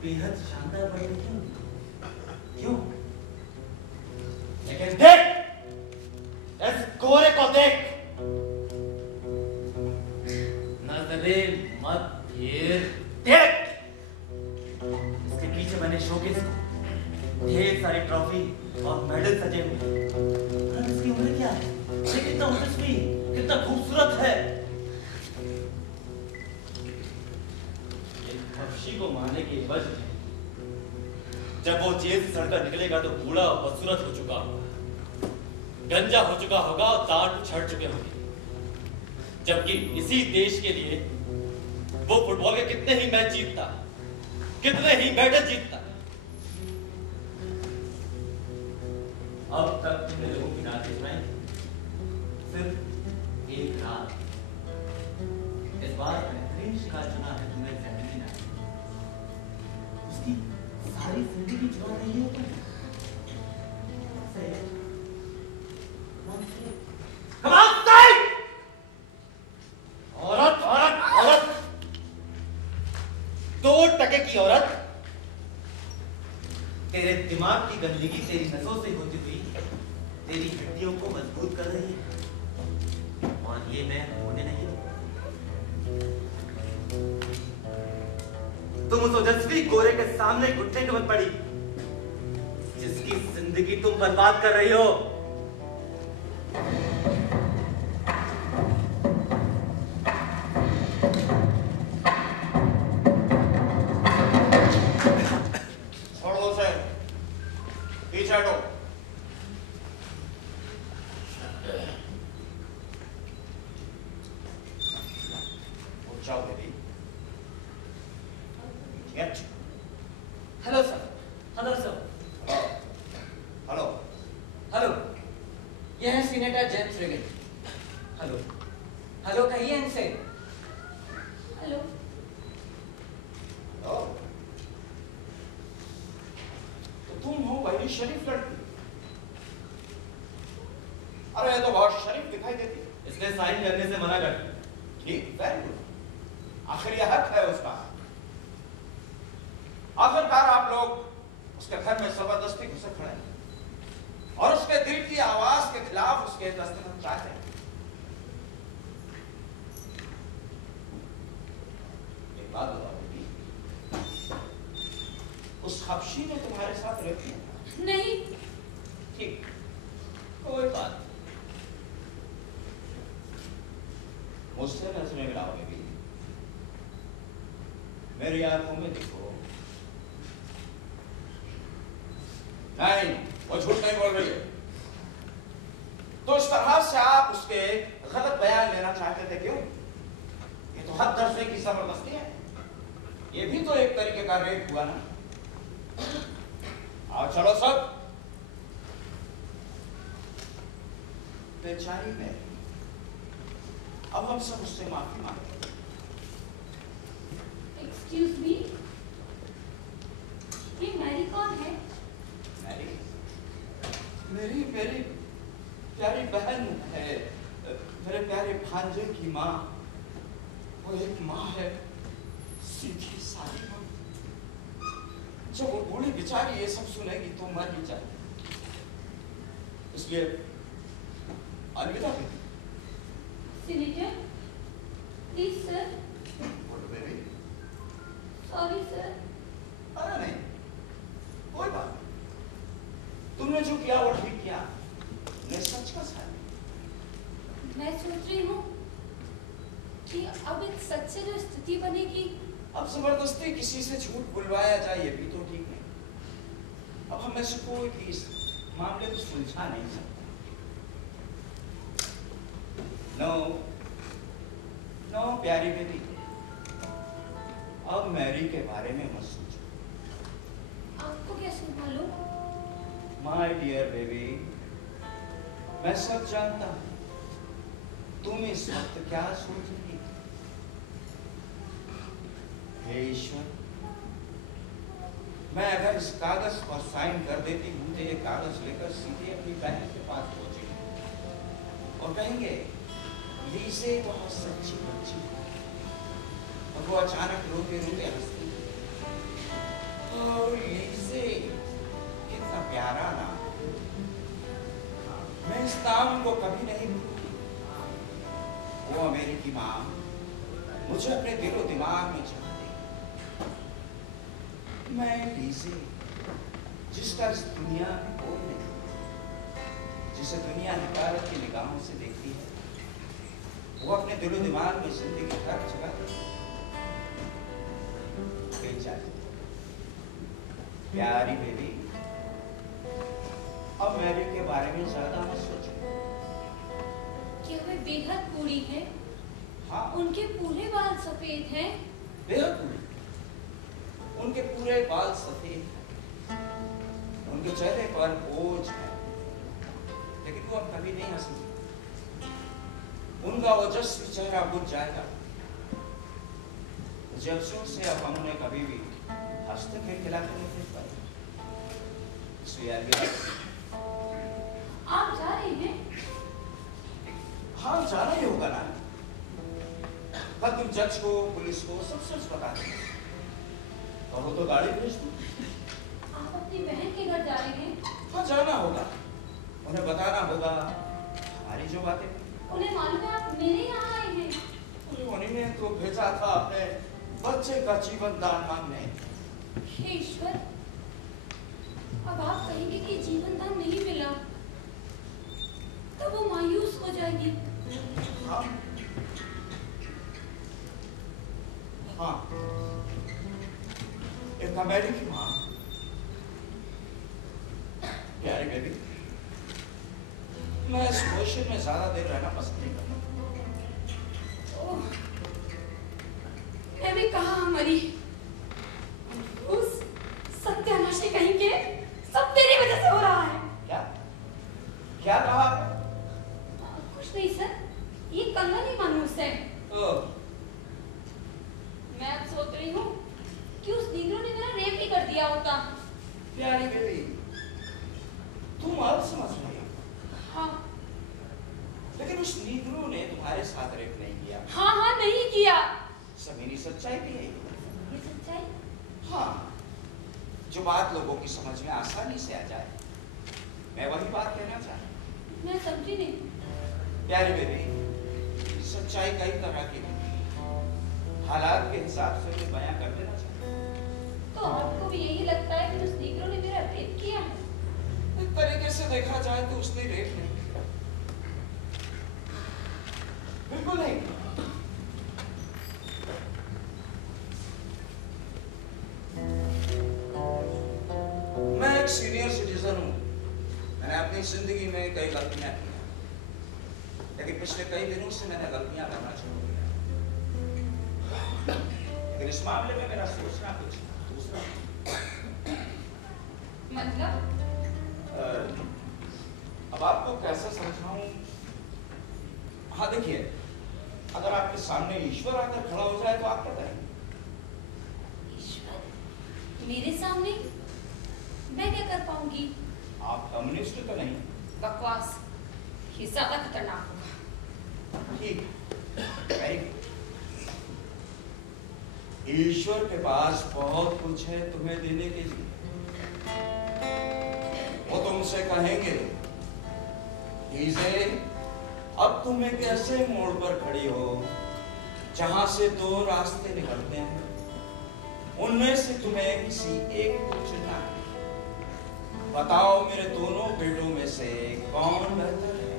बेहद शानदार पढ़ाई क्यों? लेकिन देख, इस गोरे को देख। नजरे मत फेर, देख। इसके पीछे बने शोकेस को ढेर सारी ट्रॉफी और मेडल सजे हुए। इसकी उम्र क्या है? ये कितना ओजस्वी, कितना खूबसूरत है। एक पक्षी को मारने के एवज में जब वो जेल से सड़कर निकलेगा तो बूढ़ा और बदसूरत हो चुका होगा, गंजा हो चुका होगा और दांत छड़ चुके होंगे। जबकि इसी देश के लिए वो फुटबॉल के कितने ही मैच जीतता, कितने ही मेडल जीतता। अब तक तुमने लोगों की रातें सुनाई, सिर्फ एक रात। इस बार बेहतरीन शिकार चुना है तुमने ज़िंदगी में। उसकी सारी जिंदगी चुना नहीं है। औरत औरत औरत, 2 टके की औरत तेरे दिमाग की गंदगी तेरी नसों से होती हुई तेरी हड्डियों को मजबूत कर रही है, और ये मैं होने नहीं दूंगा। तुम उस ओजस्वी गोरे के सामने घुटने के मत पड़ी जिसकी जिंदगी तुम बर्बाद कर रही हो। छोड़ दो उसे, पीछे हटो। उठ जाओ baby. Get. Hello sir. Hello sir. Hello. Hello, ये है senator James Reagan. Hello. Hello कहिए इनसे। हेलो। तो तुम हो वही शरीफ लड़की। अरे ये तो बहुत शरीफ दिखाई देती है। इसने साइन करने से मना कर दिया। ठीक, वेरी गुड। आखिर यह हक है उसका। आखिरकार आप लोग उसके घर में जबरदस्ती घुसे खड़े हैं और उसके दिल की आवाज के खिलाफ उसके दस्तखत चाहते हैं। एक बात बताओ बेटी, खपशी ने तुम्हारे साथ रेप किया? नहीं। ठीक, कोई बात। मुझसे नजरें मिलाओ बेबी, मेरी आंखों में देखो। नहीं, वो झूठ नहीं बोल रही है। तो इस तरह से आप उसके गलत बयान लेना चाहते थे, क्यों? ये तो हद दर्जे की जबरदस्ती है। ये भी तो एक तरीके का रेप हुआ ना। आओ चलो सब। बेचारी में अब हम सब उससे माफी मांगते हैं। एक्सक्यूज मी, ये मैरी कौन है? मैरी मेरी मेरी प्यारी बहन है, मेरे प्यारे भांजे की माँ। वो एक माँ है, सीधी सादी माँ। जब वो बूढ़ी बेचारी ये सब सुनेगी तो मर ही जाएगी। इसलिए अलविदा बेटी। Senator, please sir. बोलो बेबी। Sorry sir. अरे नहीं, कोई बात नहीं। तुमने जो किया वो ठीक किया। मैं सच का साथ। मैं सोच रही हूँ कि अब इस सच से जो स्थिति बनेगी, अब जबरदस्ती किसी से झूठ बुलवाया जाए ये भी तो ठीक नहीं। अब हमें से कोई भी इस मामले को सुलझा नहीं सकता। नो नो प्यारी बेटी, अब मैरी के बारे में मत सोचो। आपको कैसे मालूम? माय डियर बेबी, मैं सब जानता हूं तुम इस वक्त क्या सोच रही थी। हे ईश्वर, मैं अगर इस कागज पर साइन कर देती हूं तो ये कागज लेकर सीधे अपनी बहन के पास पहुंचेंगे और कहेंगे लीज़े बहुत सच्ची बच्ची है। और वो अचानक रोते रोते हंसती और लीज़े कितना प्यारा नाम। मैं इस नाम को कभी नहीं भूलूंगी। वो अमेरिकी माँ मुझे अपने दिलो दिमाग में जगह देगी। मैं लीज़े, जिसका इस दुनिया में कोई नहीं, जिसे दुनिया नकारत की निगाहों से देखती है, वो अपने दिलो दिमाग में जिंदगी हर जगह देती है। प्यारी बेबी, अब मैरी के बारे में ज्यादा मत सोचो। क्या वे बेहद बूढ़ी है? हाँ, उनके पूरे बाल सफेद हैं। बेहद बूढ़ी, उनके पूरे बाल सफेद हैं, उनके चेहरे पर बोझ है, लेकिन वो अब कभी नहीं हंसेंगी। उनका ओजस्वी चेहरा बुझ जाएगा। मुझे अफसोस है अब हम उन्हें कभी भी हंसते खिलखिलाते नहीं देख पाए। आप जा रहे हैं? हाँ, जाना ही होगा ना। कल तुम जज को, पुलिस को सब सच बता दें और वो तो गाड़ी भेज दो। आप अपनी बहन के घर जा रहे हैं? हाँ, जाना होगा, उन्हें बताना होगा हमारी जो बातें। उन्हें मालूम है आप मेरे यहाँ आए हैं? उन्हीं ने तो भेजा था अपने बच्चे का जीवन दान मांगने। हे ईश्वर, अब आप कहेंगे कि जीवन दान नहीं मिला तो वो मायूस हो जाएगी। हाँ, हाँ, एक अमेरिकी माँ। प्यारी बेबी, मैं इस क्वेश्चन में ज्यादा देर रहना पसंद नहीं करता। मैं भी कहाँ मरी? उस सत्यानाशी कहीं के सब तेरी वजह से हो रहा है। क्या क्या कहा? कुछ नहीं सर, ये कंगन ही मानूस है। मैं अब सोच रही हूँ कि उस नीग्रो ने मेरा रेप ही कर दिया होता। प्यारी बेबी, तुम अब समझ रही हो। हाँ। लेकिन उस नीग्रो ने तुम्हारे साथ रेप नहीं किया। हाँ हाँ, नहीं किया। समीरी सच्चाई भी है ये सच्चाई? हाँ, जो बात लोगों की समझ में आसानी से आ जाए, मैं वही बात कहना चाहता। मैं समझी नहीं। प्यारी बेबी, सच्चाई कई तरह की है, हालात के हिसाब से मैं बयां कर देना चाहता। तो आपको भी यही लगता है कि उस नीग्रो ने मेरा रेप किया है? एक तरीके से देखा जाए तो उसने रेप नहीं किया। बिल्कुल नहीं। मैं एक सीनियर सिटीजन हूं। मैंने अपनी जिंदगी में कई गलतियां की हैं, लेकिन पिछले कई दिनों से मैंने गलतियां करना छोड़ दिया। लेकिन इस मामले में मेरा सोचना कुछ दूसरा। मतलब? अब आपको कैसे समझाऊं? हाँ देखिए, अगर आपके सामने ईश्वर आकर खड़ा हो जाए तो आप क्या करेंगे? ईश्वर? मेरे सामने? मैं क्या कर पाऊंगी? आप कम्युनिस्ट तो नहीं? बकवास, ये ज्यादा खतरनाक होगा। ठीक, ईश्वर के पास बहुत कुछ है तुम्हें देने के लिए। वो तुमसे कहेंगे, लीजे, अब तुम एक ऐसे मोड़ पर खड़ी हो जहां से दो रास्ते निकलते हैं, उनमें से तुम्हें किसी एक को चुनना है। बताओ मेरे दोनों बेटों में से कौन बेहतर है?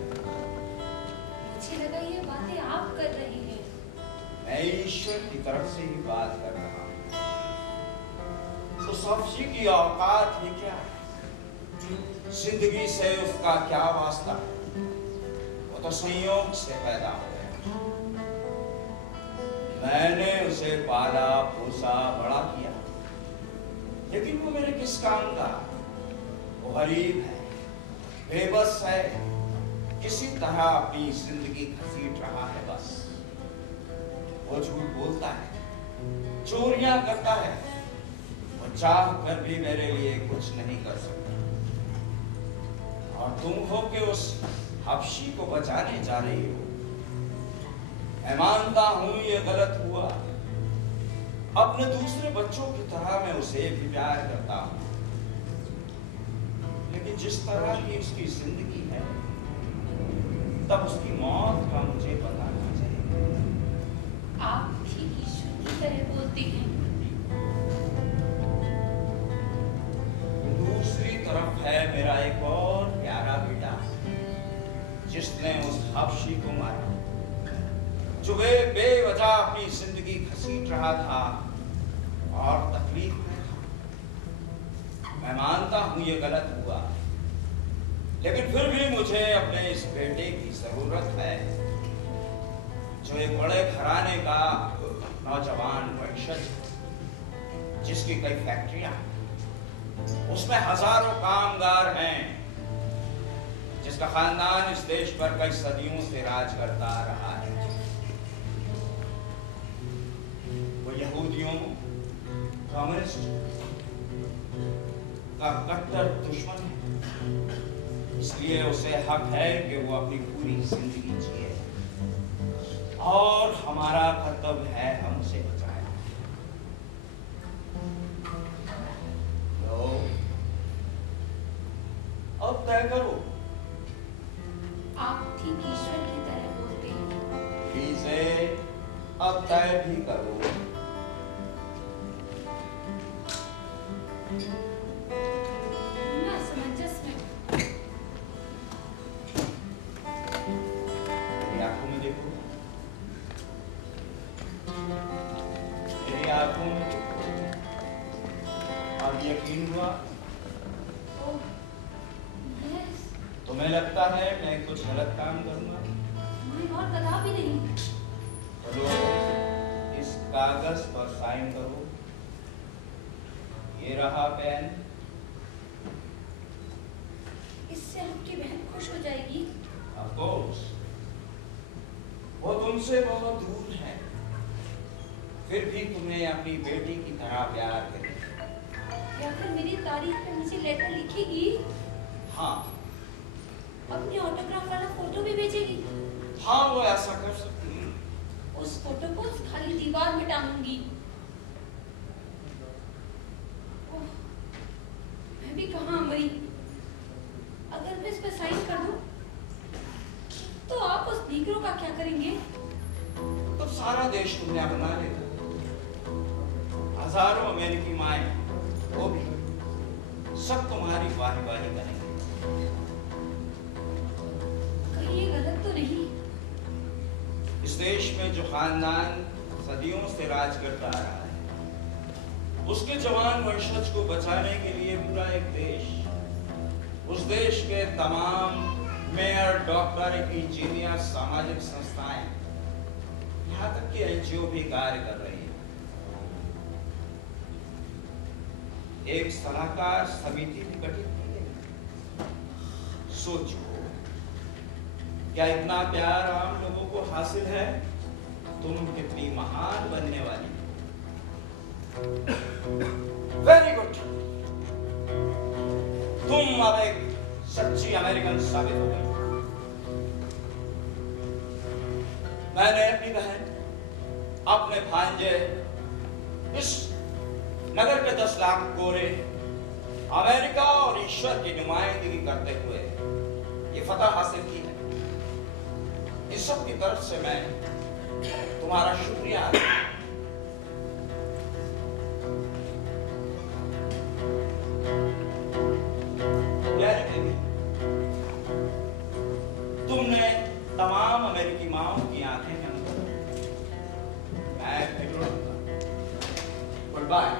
मुझे लगा ये बातें आप कर रही हैं। मैं ईश्वर की तरफ से ही बात कर रहा हूं। तो सब्जी की औकात ही क्या है? जिंदगी से उसका क्या वास्ता? वो तो संयोग से पैदा हो गया। मैंने उसे पाला पोसा बड़ा किया, लेकिन वो मेरे किस काम का? वो गरीब है, बेबस है, किसी तरह अपनी जिंदगी घसीट रहा है। बस वो झूठ बोलता है, चोरियां करता है, वो चाह कर भी मेरे लिए कुछ नहीं कर सकता। और तुम हो कि उस हबशी को बचाने जा रही हो। मैं मानता हूं ये गलत हुआ। अपने दूसरे बच्चों की तरह मैं उसे भी प्यार करता हूं, लेकिन जिस तरह की उसकी जिंदगी है, तब उसकी मौत का मुझे पता नहीं चाहिए। आप ठीक ईश्वर की तरह बोलते हैं। दूसरी तरफ है मेरा एक और प्यारा बेटा, जिसने उस हबशी को मारा, जो बेवजह अपनी जिंदगी घसीट रहा था और तकलीफ में था। मैं मानता हूं ये गलत हुआ, लेकिन फिर भी मुझे अपने इस बेटे की जरूरत है, जो एक बड़े घराने का नौजवान वंशज, जिसकी कई फैक्ट्रियां, उसमें हजारों कामगार हैं, जिसका खानदान इस देश पर कई सदियों से राज करता रहा है। वो यहूदियों, कम्युनिस्ट का कट्टर दुश्मन है, इसलिए उसे हक है कि वो अपनी पूरी जिंदगी जिए, और हमारा कर्तव्य है हम उसे बचाएं। तो अब तय करो। आप ठीक ईश्वर की तरह बोलते हैं। इसे अब तय भी करो। मैं असमंजस में। मेरी आंखों में देखो, मेरी आंखों में देखो। अब यकीन हुआ? ओह, यस। तुम्हें लगता है मैं कुछ गलत काम करूंगा? मैं और कदापि नहीं। चलो इस कागज पर साइन करो। ये रहा पेन। इससे आपकी बहन खुश हो जाएगी। Of course, वो तुमसे बहुत दूर है, फिर भी तुम्हें अपनी बेटी की तरह प्यार करेगी। या फिर मेरी तारीफ में मुझे लेटर लिखेगी। हाँ अपनी ऑटोग्राफ वाला फोटो भी भेजेगी। हाँ, वो ऐसा कर सकती है। उस फोटो को उस खाली दीवार में टांगूंगी। ओह, मैं भी कहाँ मरी। अगर मैं इस पर साइन कर दूं, तो आप उस नीग्रो का क्या करेंगे? तो सारा देश दुनिया बना लेगा। हजारों अमेरिकी माएं वो भी सब तुम्हारी वाही करेंगे। कहीं ये गलत तो नहीं? इस देश में जो खानदान सदियों से राज करता आ रहा है, उसके जवान वंशज को बचाने के लिए पूरा एक देश, उस देश के तमाम मेयर, डॉक्टर, इंजीनियर, सामाजिक संस्थाएं, यहाँ तक कि एनजीओ भी कार्य कर रही है। एक सलाहकार समिति भी गठित की गई। सोचो, क्या इतना प्यार आम लोगों को हासिल है? तुम कितनी महान बनने वाली। वेरी गुड, तुम अब एक सच्ची अमेरिकन साबित हो गई। मैंने अपनी बहन, अपने भांजे, इस नगर के 10 लाख गोरे, अमेरिका और ईश्वर की नुमाइंदगी करते हुए ये फतह हासिल की है। इस सब की तरफ से मैं तुम्हारा शुक्रिया अदा करता हूं। तुमने तमाम अमेरिकी माओं की आंखें में अंदर, मैं गुड बाय।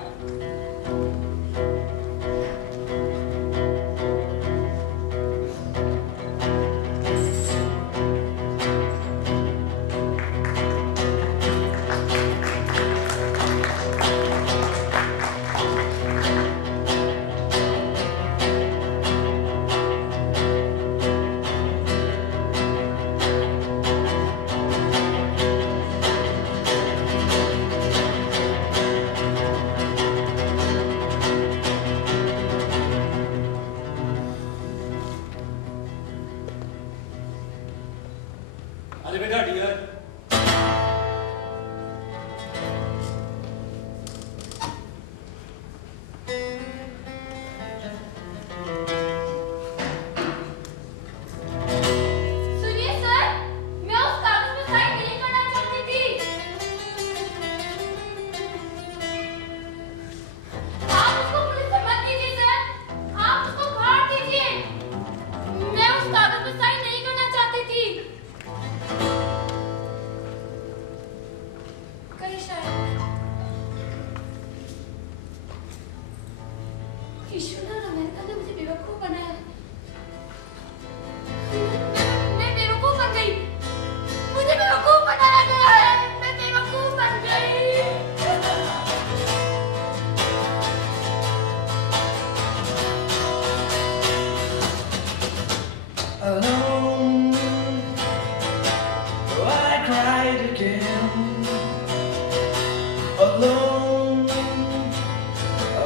अलविदा डियर। सुनिए सर, मैं उस कागज में साइन नहीं करना चाहती थी। आप उसको पुलिस से मत दीजिए सर, आप उसको फाड़ दीजिए। मैं उस कागज में साइन नहीं करना चाहती थी। कहीं शायद ईश्वर और अमेरिका ने मुझे बेवकूफ बनाया है। मैं बेवकूफ बन गई। मुझे बेवकूफ बनाया गया है। मैं बेवकूफ बन गई। Alone, I cried again. Alone,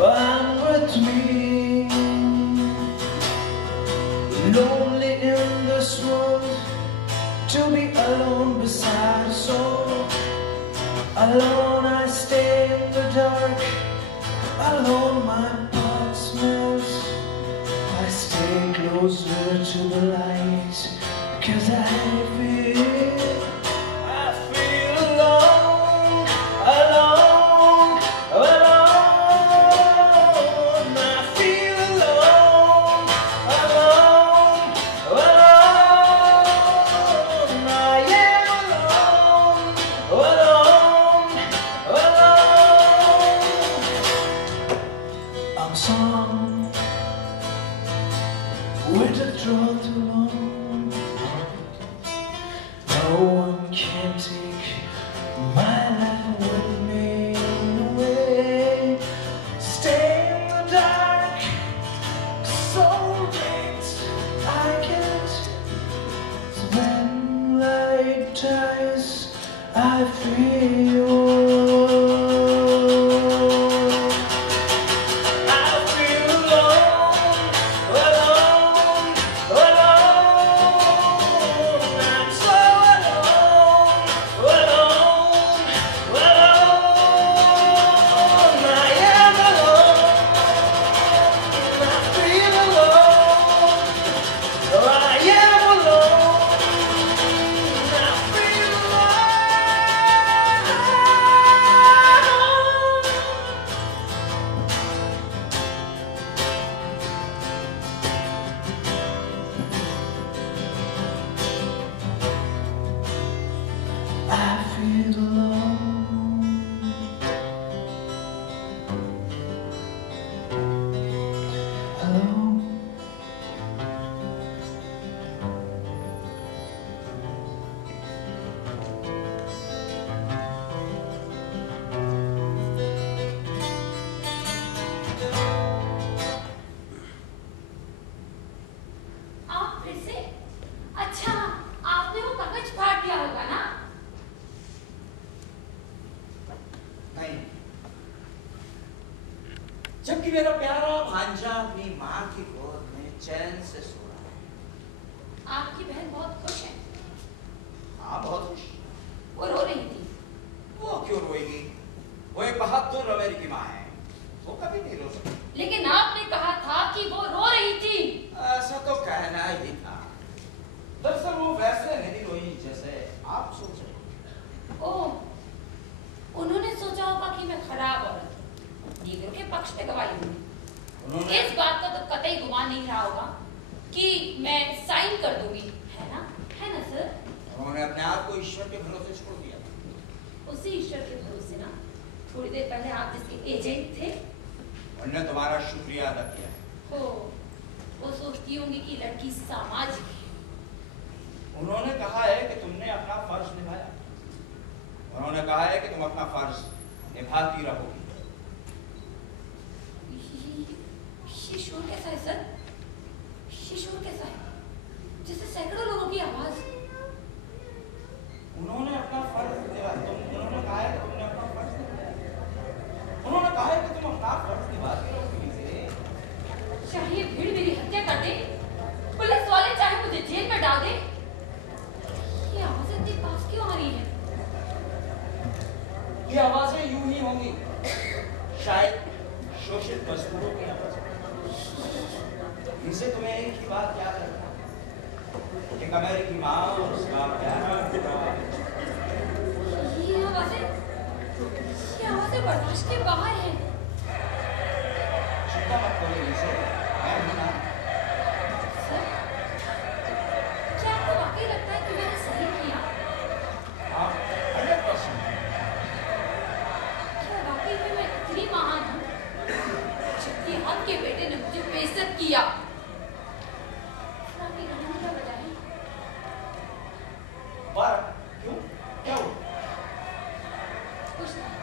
I'm with me. Lonely in this world, to be alone beside a soul. Alone I stay in the dark. Alone my heart smells. I stay closer to the light, 'cause I feel alone, alone, alone. I feel alone, alone, alone. I am alone, alone, alone. I'm some with a draw too long. जबकि मेरा प्यारा भांजा अपनी माँ की गोद में चैन से सो रहा है। आपकी बहन बहुत खुश है। हाँ, बहुत खुश। वो रो रही थी। वो क्यों रोएगी? वो एक बहादुर अमेरिकी माँ है, वो कभी नहीं रो सकती। लेकिन आपने कहा था कि वो रो रही थी। ऐसा तो कहना ही था। दरअसल वो वैसे नहीं रोई जैसे आप सोच रहे हो। ओह, उन्होंने सोचा होगा कि मैं खराब औरत हूँ, नीग्रो के पक्ष में गवाही दूंगी। उन्होंने इस बात का तो कतई गुमान नहीं रहा होगा कि मैं साइन कर दूंगी, है ना? है ना सर? उन्होंने अपने आप को ईश्वर के भरोसे छोड़ दिया। उसी ईश्वर के भरोसे ना, थोड़ी देर पहले आप जिसके एजेंट थे, उन्होंने तुम्हारा शुक्रिया अदा किया। वो सोचती होंगी कि लड़की सामाजिक है। उन्होंने कहा है कि तुमने अपना फर्ज निभाया। उन्होंने कहा है कि तुम अपना फर्ज निभाती रहोगी। ये शोर कैसा है सर? ये शोर कैसा है? जैसे सैकड़ों लोगों की आवाज। उन्होंने अपना फर्ज उन्होंने कहा है कि तुमने अपना फर्ज निभाया। उन्होंने कहा है कि तुम अपना फर्ज निभाती रहोगी। चाहे भीड़ मेरी हत्या कर दे, पुलिस वाले चाहे मुझे जेल में डाल दे, ये आवाजें इतनी पास क्यों आ रही है? ये आवाजें यूं ही होंगी, शायद शोषित मजदूरों की आवाज। इनसे तुम्हें एक ही बात याद रखना, एक अमेरिकी माँ और उसका प्यारा बेटा। ये आवाजें बर्दाश्त के बाहर हैं। चिंता मत करो इनसे, मैं हूं ना। सर, क्या आपको वाकई लगता है कि मैंने सही किया? हाँ, 100%। क्या वाकई में मैं इतनी महान हूँ? जबकि आपके बेटे ने मुझे बेइज्जत किया। आपकी गाड़ी में क्या वजह है? पर क्यों? क्या हुआ? कुछ नहीं।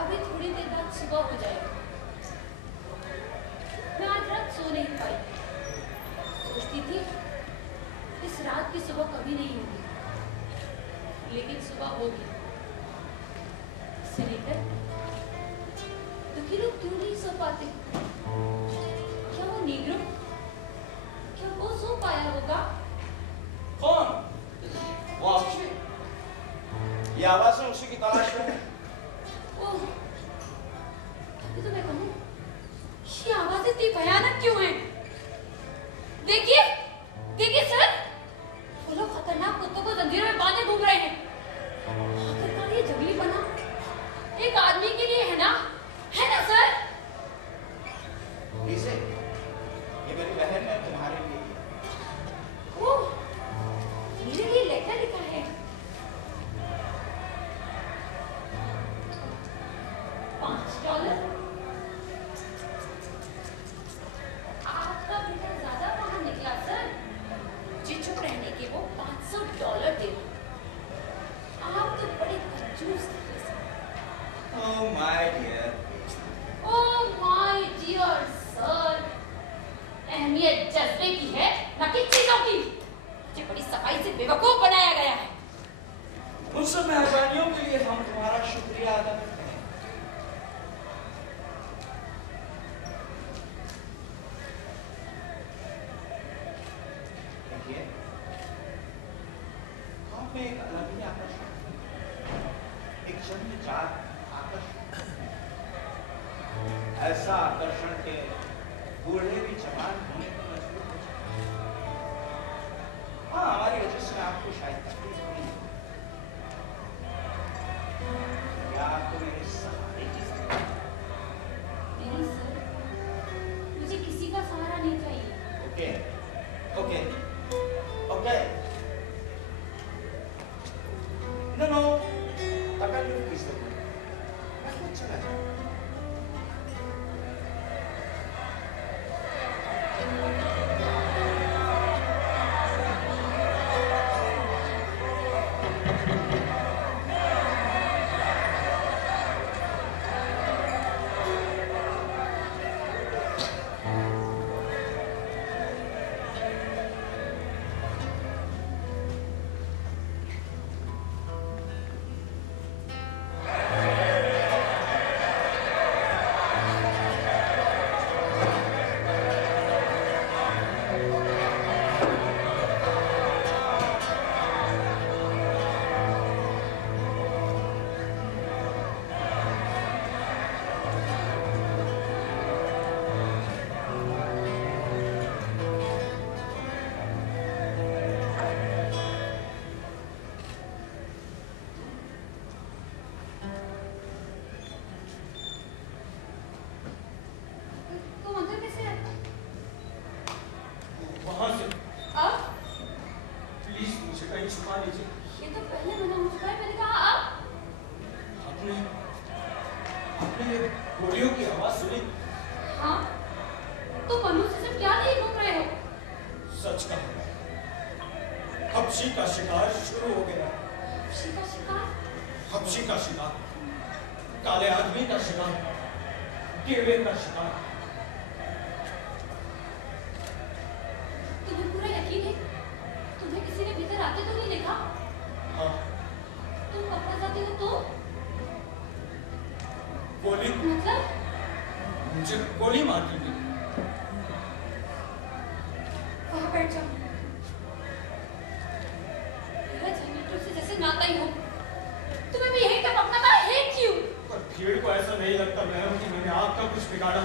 अभी थोड़ी देर बाद सुबह हो जाएगी। मैं आज रात सो नहीं पाई। सोचती थी इस रात की सुबह कभी नहीं होगी, लेकिन सुबह होगी। इससे लेकर दुखी लोग क्यों नहीं सो पाते? क्या वो नीग्रो, क्या वो सो पाया होगा? कौन? वो अक्षय? ये आवाजें उसी की तलाश में है। ओह, तभी तो मैं कहूँ, ये आवाजें इतनी भयानक क्यों हैं? देखिए, देखिए सर, वो लोग खतरनाक कुत्तों को जंजीरों में बांधे घूम रहे हैं। आखिरकार ये जंगली बना एक आदमी के लिए है ना सर? लीसे, ये मेरी बहन ने तुम्हारे लिए दिया। ओह, मेरे लिए लेटर लिखा है। $5। आपका बेटा ज्यादा बाहर निकला सर। मुझे चुप रहने के वो $500 दे। आप तो बड़े कंजूस थे sir. Oh my dear. Oh my dear sir, अहमियत जज्बे की है, न कि चीजों की। मुझे बड़ी सफाई से बेवकूफ बनाया गया है। उन सब मेहरबानियों के लिए हम तुम्हारा शुक्रिया अदा करते हैं। देखिए, आप में एक अलग ही आकर्षण, एक जन्मजात आकर्षण, ऐसा आकर्षण के बूढ़े भी जवान होने पर मजबूर हो जाते हैं। हाँ, हमारी वजह से आपको शायद तकलीफ हुई है। क्या आपको मेरे सहारे की जरूरत है? नहीं सर, मुझे किसी का सहारा नहीं चाहिए। Okay, okay, okay. नो, तकलीफ की जरूरत है। मैं खुद चला जाऊँ। ये गोलियों की आवाज सुनी? हाँ, तो मनु से सब क्या नहीं घूम रहे हो? सच कहा, हबशी का शिकार शुरू हो गया। हबशी का शिकार? हबशी का शिकार, काले आदमी का शिकार, केवे का शिकार। तुम्हें पूरा यकीन है? तुम्हें किसी ने भीतर आते तो नहीं देखा? हाँ, तुम वापस जाते हो तो? गोली, मतलब? मुझे गोली मार दी गई। वहाँ बैठ जाओ। मेरा जनरेटर से जैसे नाता ही हो। तुम्हें भी यही टपकना था, है क्यों? पर भीड़ को ऐसा नहीं लगता मैम कि मैंने आपका कुछ बिगाड़ा।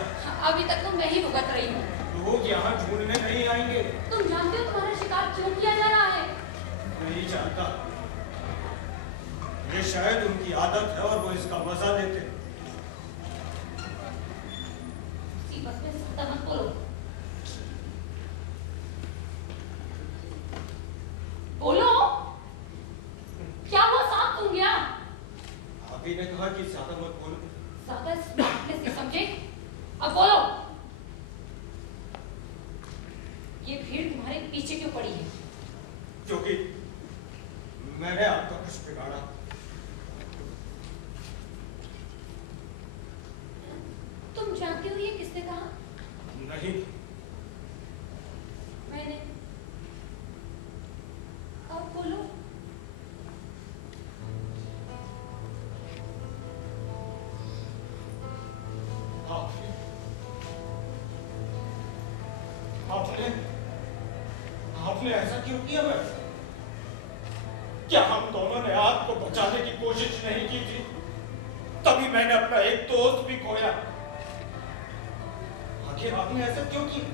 अभी तक तो मैं ही भुगत रही हूँ। लोग यहाँ ढूंढने नहीं आएंगे। तुम जानते हो तुम्हारा शिकार क्यों किया जा रहा है? नहीं जानता। ये शायद उनकी आदत है और वो इसका मजा लेते हैं। बस में सत्ता मत बोलो। बोलो, क्या वो सांप तुम गया? आप ही ने कहा कि ज्यादा मत बोलो। ज्यादा स्मार्टनेस नहीं समझे? अब बोलो, ये भीड़ तुम्हारे पीछे क्यों पड़ी है? क्योंकि मैंने आपका कुछ बिगाड़ा। तुम जानते हो ये किसने कहा? नहीं। मैंने। अब बोलो। आपने ऐसा क्यों किया मैम? क्या हम दोनों ने आपको बचाने की कोशिश नहीं की थी? तभी मैंने अपना एक दोस्त भी खोया। आखिर आपने ऐसा क्यों किया?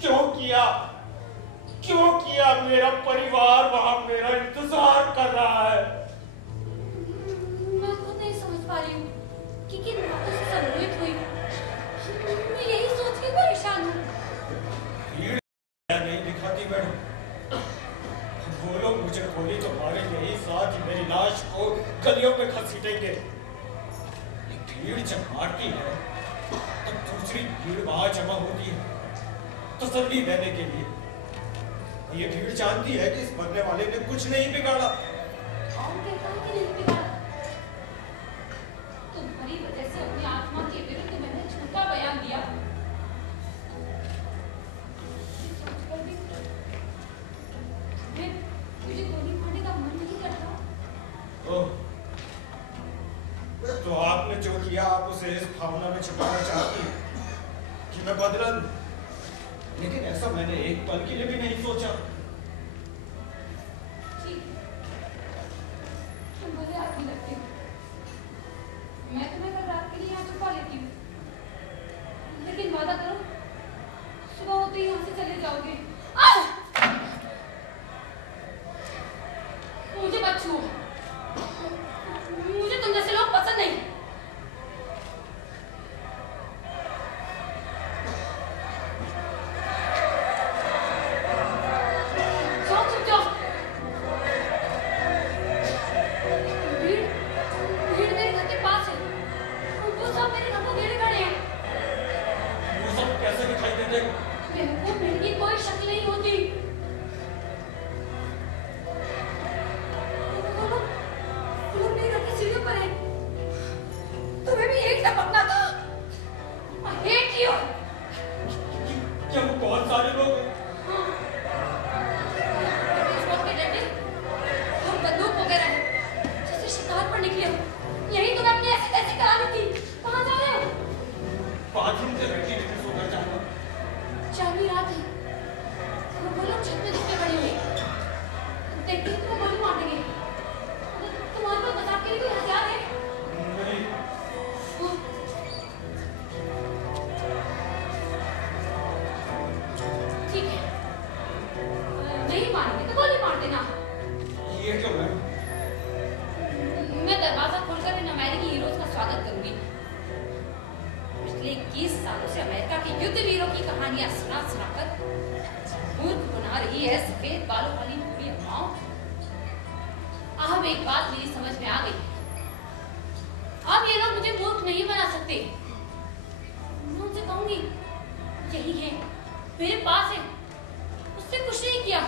क्यों किया? क्यों किया? मेरा परिवार वहां मेरा इंतजार कर रहा है। मैं खुद नहीं समझ पा रही हूँ कि किन बातों से सम्मोहित हुई। मैं यही सोच के परेशान हूँ। भीड़ नहीं दिखाती मैडम। वो लोग मुझे गोली तो मारेंगे ही, साथ ही मेरी लाश को गलियों पे घसीटेंगे। भीड़ जब मारती है तब दूसरी भीड़ वहां जमा होती है तसल्ली देने के लिए। ये भीड़ जानती है कि इस मरने वाले ने कुछ नहीं बिगाड़ा। कौन कहता है कि नहीं बिगाड़ा? तुम्हारी वजह से अपनी आत्मा के विरुद्ध मैंने झूठा बयान दिया। सोचकर भी मुझे गोली मारने का मन नहीं करता। तो आपने जो किया आप उसे इस भावना में छुपाना चाहती हैं कि मैं बदला दूं। लेकिन ऐसा मैंने एक पल के लिए भी नहीं सोचा। ठीक, तुम भले आदमी लगते हो। मैं तुम्हें कल रात के लिए यहाँ छुपा लेती हूँ, लेकिन वादा करो सुबह होते ही यहाँ से चले जाओगे। मुझे मत छुओ। मुझे तुम जैसे लोग पसंद नहीं। जाओ चुप जाओ। भीड़ मेरे घर के पास है। वो सब मेरे घर को घेरे खड़े हैं। वो सब कैसे दिखाई देते? बेवकूफ, भीड़ की कोई शक्ल नहीं होती। वो लोग मेरे घर की सीढ़ियों पर हैं। तुम्हें भी एक टपकना था। I hate you। क्या वो बहुत सारे लोग हैं? के डंडे और बंदूक वगैरह है, जैसे शिकार पर निकले हो। यही तुम्हें अपनी ऐसी तैसी करानी थी। कहाँ जा रहे हो? बाथरूम से बैठी लेकर सोकर जाऊंगा। चांदी रात है। वो लोग छत में धूपे खड़े हुए। देखते ही तुम्हें गोली मार देंगे। तुम्हारे पास बचाव के लिए कोई हथियार है? नहीं। ठीक है, नहीं मारेंगे तो गोली मार देना। ये क्यों मैम? मैं दरवाजा खोलकर इन अमेरिकी हीरोज का स्वागत करूंगी। पिछले 21 सालों से अमेरिका के युद्ध वीरों की कहानियां सुनाकर मूर्ख बना रही है सफेद बालों वाली पूरी अम्माओं। अब एक बात मेरी समझ में आ गई। अब ये लोग मुझे मूर्ख नहीं बना सकते। मैं उनसे कहूंगी यही है, मेरे पास है, उससे कुछ नहीं किया,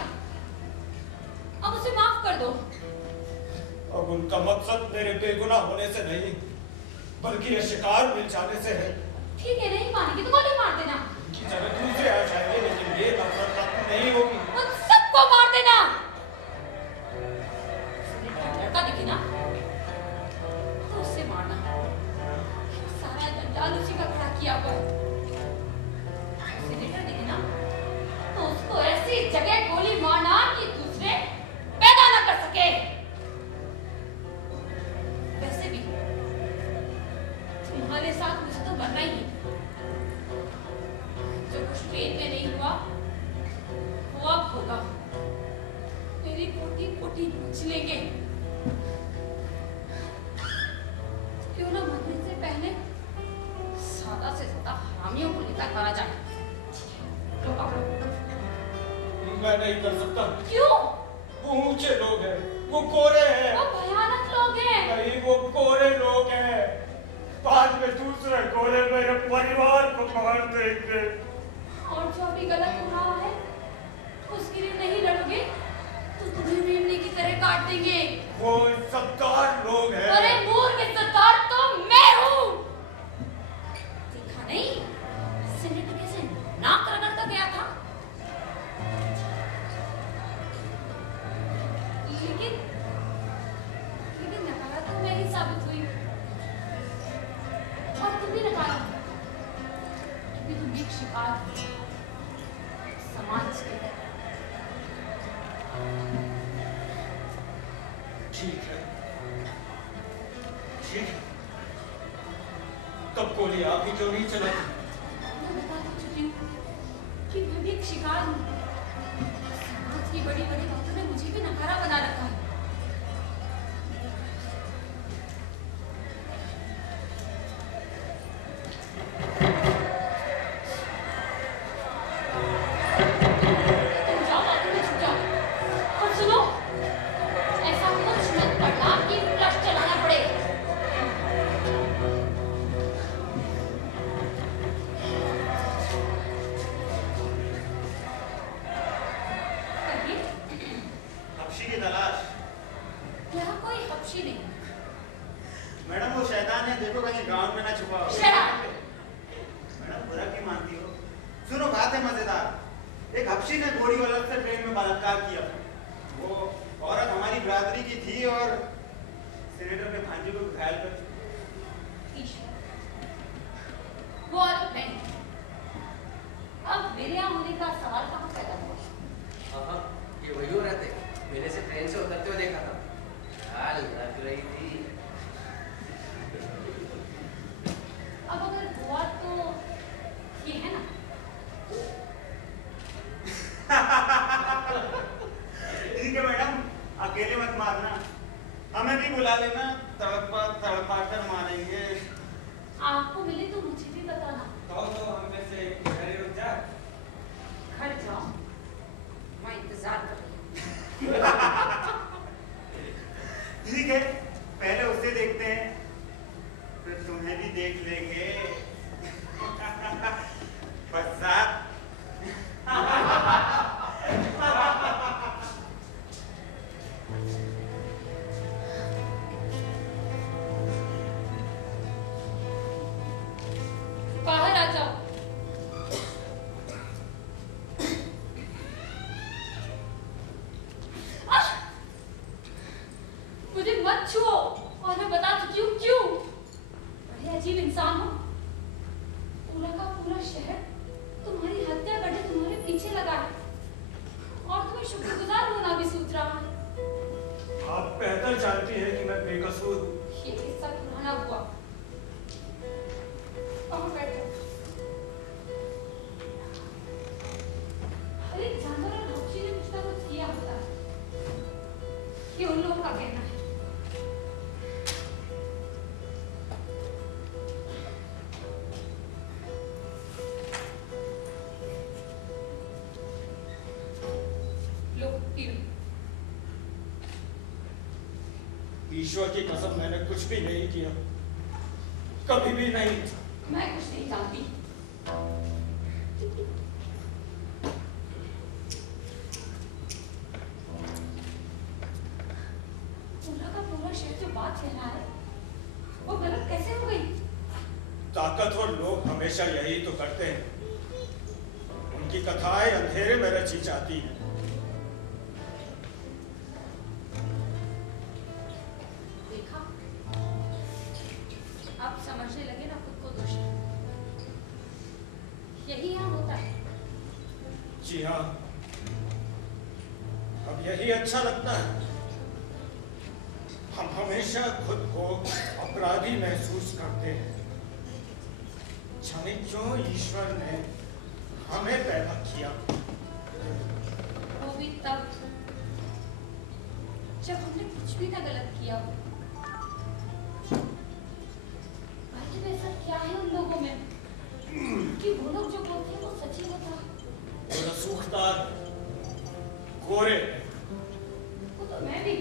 अब उसे माफ कर दो। अब उनका मकसद मेरे बेगुनाह होने से नहीं, बल्कि ये शिकार मिल जाने से है। ठीक है, नहीं मानेगी तो गोली मार देना। उनकी जगह दूसरे आ जाएंगे, लेकिन ये नफरत खत्म नहीं होगी। उन सबको मार देना। लड़का दिखे ना तो उससे मारना। सारा जंजाल उसी का खड़ा किया हुआ है। सेनेटर दिखे ना तो उसको ऐसी जगह गोली मारना कि दूसरे पैदा न कर सके। वैसे भी तुम्हारे साथ मुझे तो मरना ही है। जो कुछ ट्रेन में नहीं हुआ वो अब होगा। मेरी पोटी पोटी पूछ लेंगे। क्यों ना मरने से पहले ज्यादा से ज्यादा हामियों को लेकर मारा जाए। लो पकड़ो। मैं नहीं कर सकता। क्यों? वो ऊंचे लोग हैं, वो गोरे हैं। वो भयानक लोग हैं। नहीं, वो गोरे लोग हैं। बाद में दूसरे गोरे मेरे परिवार को मार देंगे। और जो अभी गलत हो रहा है उसके लिए नहीं लड़ोगे तो तुम्हें मेमने की तरह काट देंगे। वो इज्जतदार लोग हैं। अरे मूर्ख, इज्जतदार तो मैं हूँ। देखा नहीं सेनेटर कैसे नाक रगड़ता गया था। लेकिन नकारा तो मैं ही साबित हुई। और तुम भी नकारा, क्योंकि तुम एक शिकार हो समाज के। ठीक है, ठीक है। तब गोली आप ही क्यों नहीं चलाती? मैं बता तो चुकी हूँ कि मैं भी एक शिकार हूँ। समाज की बड़ी बड़ी बातों ने मुझे भी नकारा बना रखा है। तुम जाओ, बाथरूम में छुप जाओ। और सुनो, ऐसा कुछ मत करना कि फ्लश चलाना पड़े। कहिए, हफ्शी की तलाश। यहाँ कोई हफ्शी नहीं। मैडम वो शैतान है, देखो कहीं ग्राउंड में ना छुपा हो। Shut up! मैडम बुरा क्यों मानती हो? सुनो बात है मजेदार। एक हफ्शी ने घोड़ी औरत से ट्रेन में बलात्कार किया। वो औरत हमारी बिरादरी की थी और सेनेटर के भांजे को घायल कर चुकी। ईश्वर, वो औरत नहीं। अब मेरे यहाँ होने का सवाल कहाँ पैदा हुआ? हाँ, ये वही हो रहे थे। मैंने से ट्रेन से उतरते हुए देखा था। हाल लग रही थी। अब अगर हुआ तो ये है ना। ठीक है मैडम, अकेले मत मारना, हमें भी बुला लेना। तड़पा तड़पा कर मारेंगे। आपको मिले तो मुझे भी बताना। तो हम में से घरे रुक जा। घर जाओ, मैं इंतजार कर रही हूँ। ठीक है, पहले उसे देखते हैं, फिर तुम्हें भी देख लेंगे। बस बाहर आ जाओ। मुझे मत छुओ, और मैं बता चुकी हूँ क्यों। बड़े अजीब इंसान हो। पूरा का पूरा शहर तुम्हारी हत्या करने तुम्हारे पीछे लगा है, और तुम्हें शुक्रगुजार होना भी सूझ रहा है। आप बेहतर जानती हैं कि मैं बेकसूर हूँ। ये किस्सा पुराना हुआ। और बैठो। हर एक जानवर और पक्षी ने कुछ ना कुछ किया होता है। ये उन लोगों का कहना है। लो, पियो। ईश्वर की कसम, मैंने कुछ भी नहीं किया। कभी भी नहीं। मैं कुछ नहीं जानती। पूरा का पूरा शहर जो बात कह रहा है वो गलत कैसे हो गई? ताकतवर लोग हमेशा यही तो करते हैं। उनकी कथाएं अंधेरे में रची जाती हैं। देखा, आप समझने लगे ना खुद को दोषी। यही यहाँ होता है। जी हाँ, अब यही अच्छा लगता है। हम हमेशा खुद को अपराधी महसूस करते हैं। जाने क्यों ईश्वर ने हमें पैदा किया। वो भी तब जब हमने कुछ भी ना गलत किया हो। आखिर ऐसा क्या है उन लोगों में कि वो लोग जो बोलते हैं वो सच ही होता है? वो रसूखदार गोरे। वो तो मैं भी।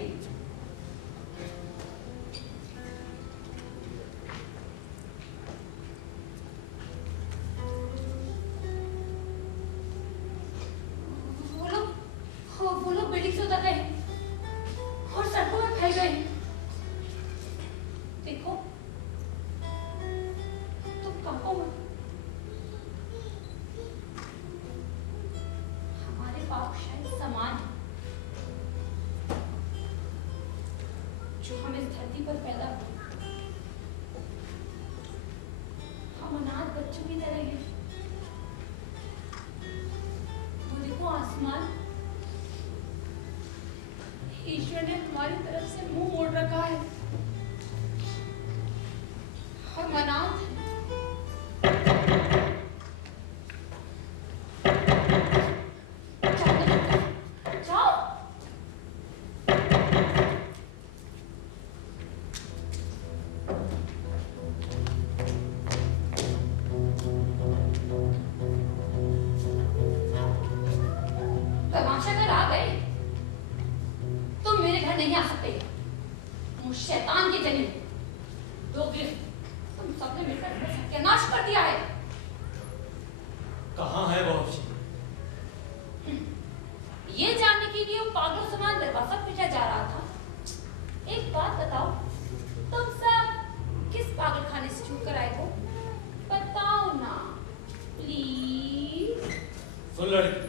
वो लोग बिल्डिंग से उतर गए और सड़कों में फैल गए। देखो, तुम कहो मत। हमारे पाप शायद समान है। जो हम इस धरती पर पैदा हुए, हम अनाथ बच्चों की तरह हैं। वो देखो आसमान, ईश्वर ने हमारी तरफ से मुंह मोड़ रखा है। हम अनाथ हैं। जाओ। तमाशा कर आ गए। तुम मेरे घर नहीं आ सकते। मुझ शैतान के जने दोगले, तुम सबने मिलकर मेरा सत्यानाश कर दिया है। कहाँ है वो हफ्शी? ये जानने के लिए वो पागलों समान दरवाजा पीटा जा रहा था। एक बात बताओ, तुम सब किस पागल खाने से छूट कर आए हो? बताओ ना प्लीज। सुन लड़की,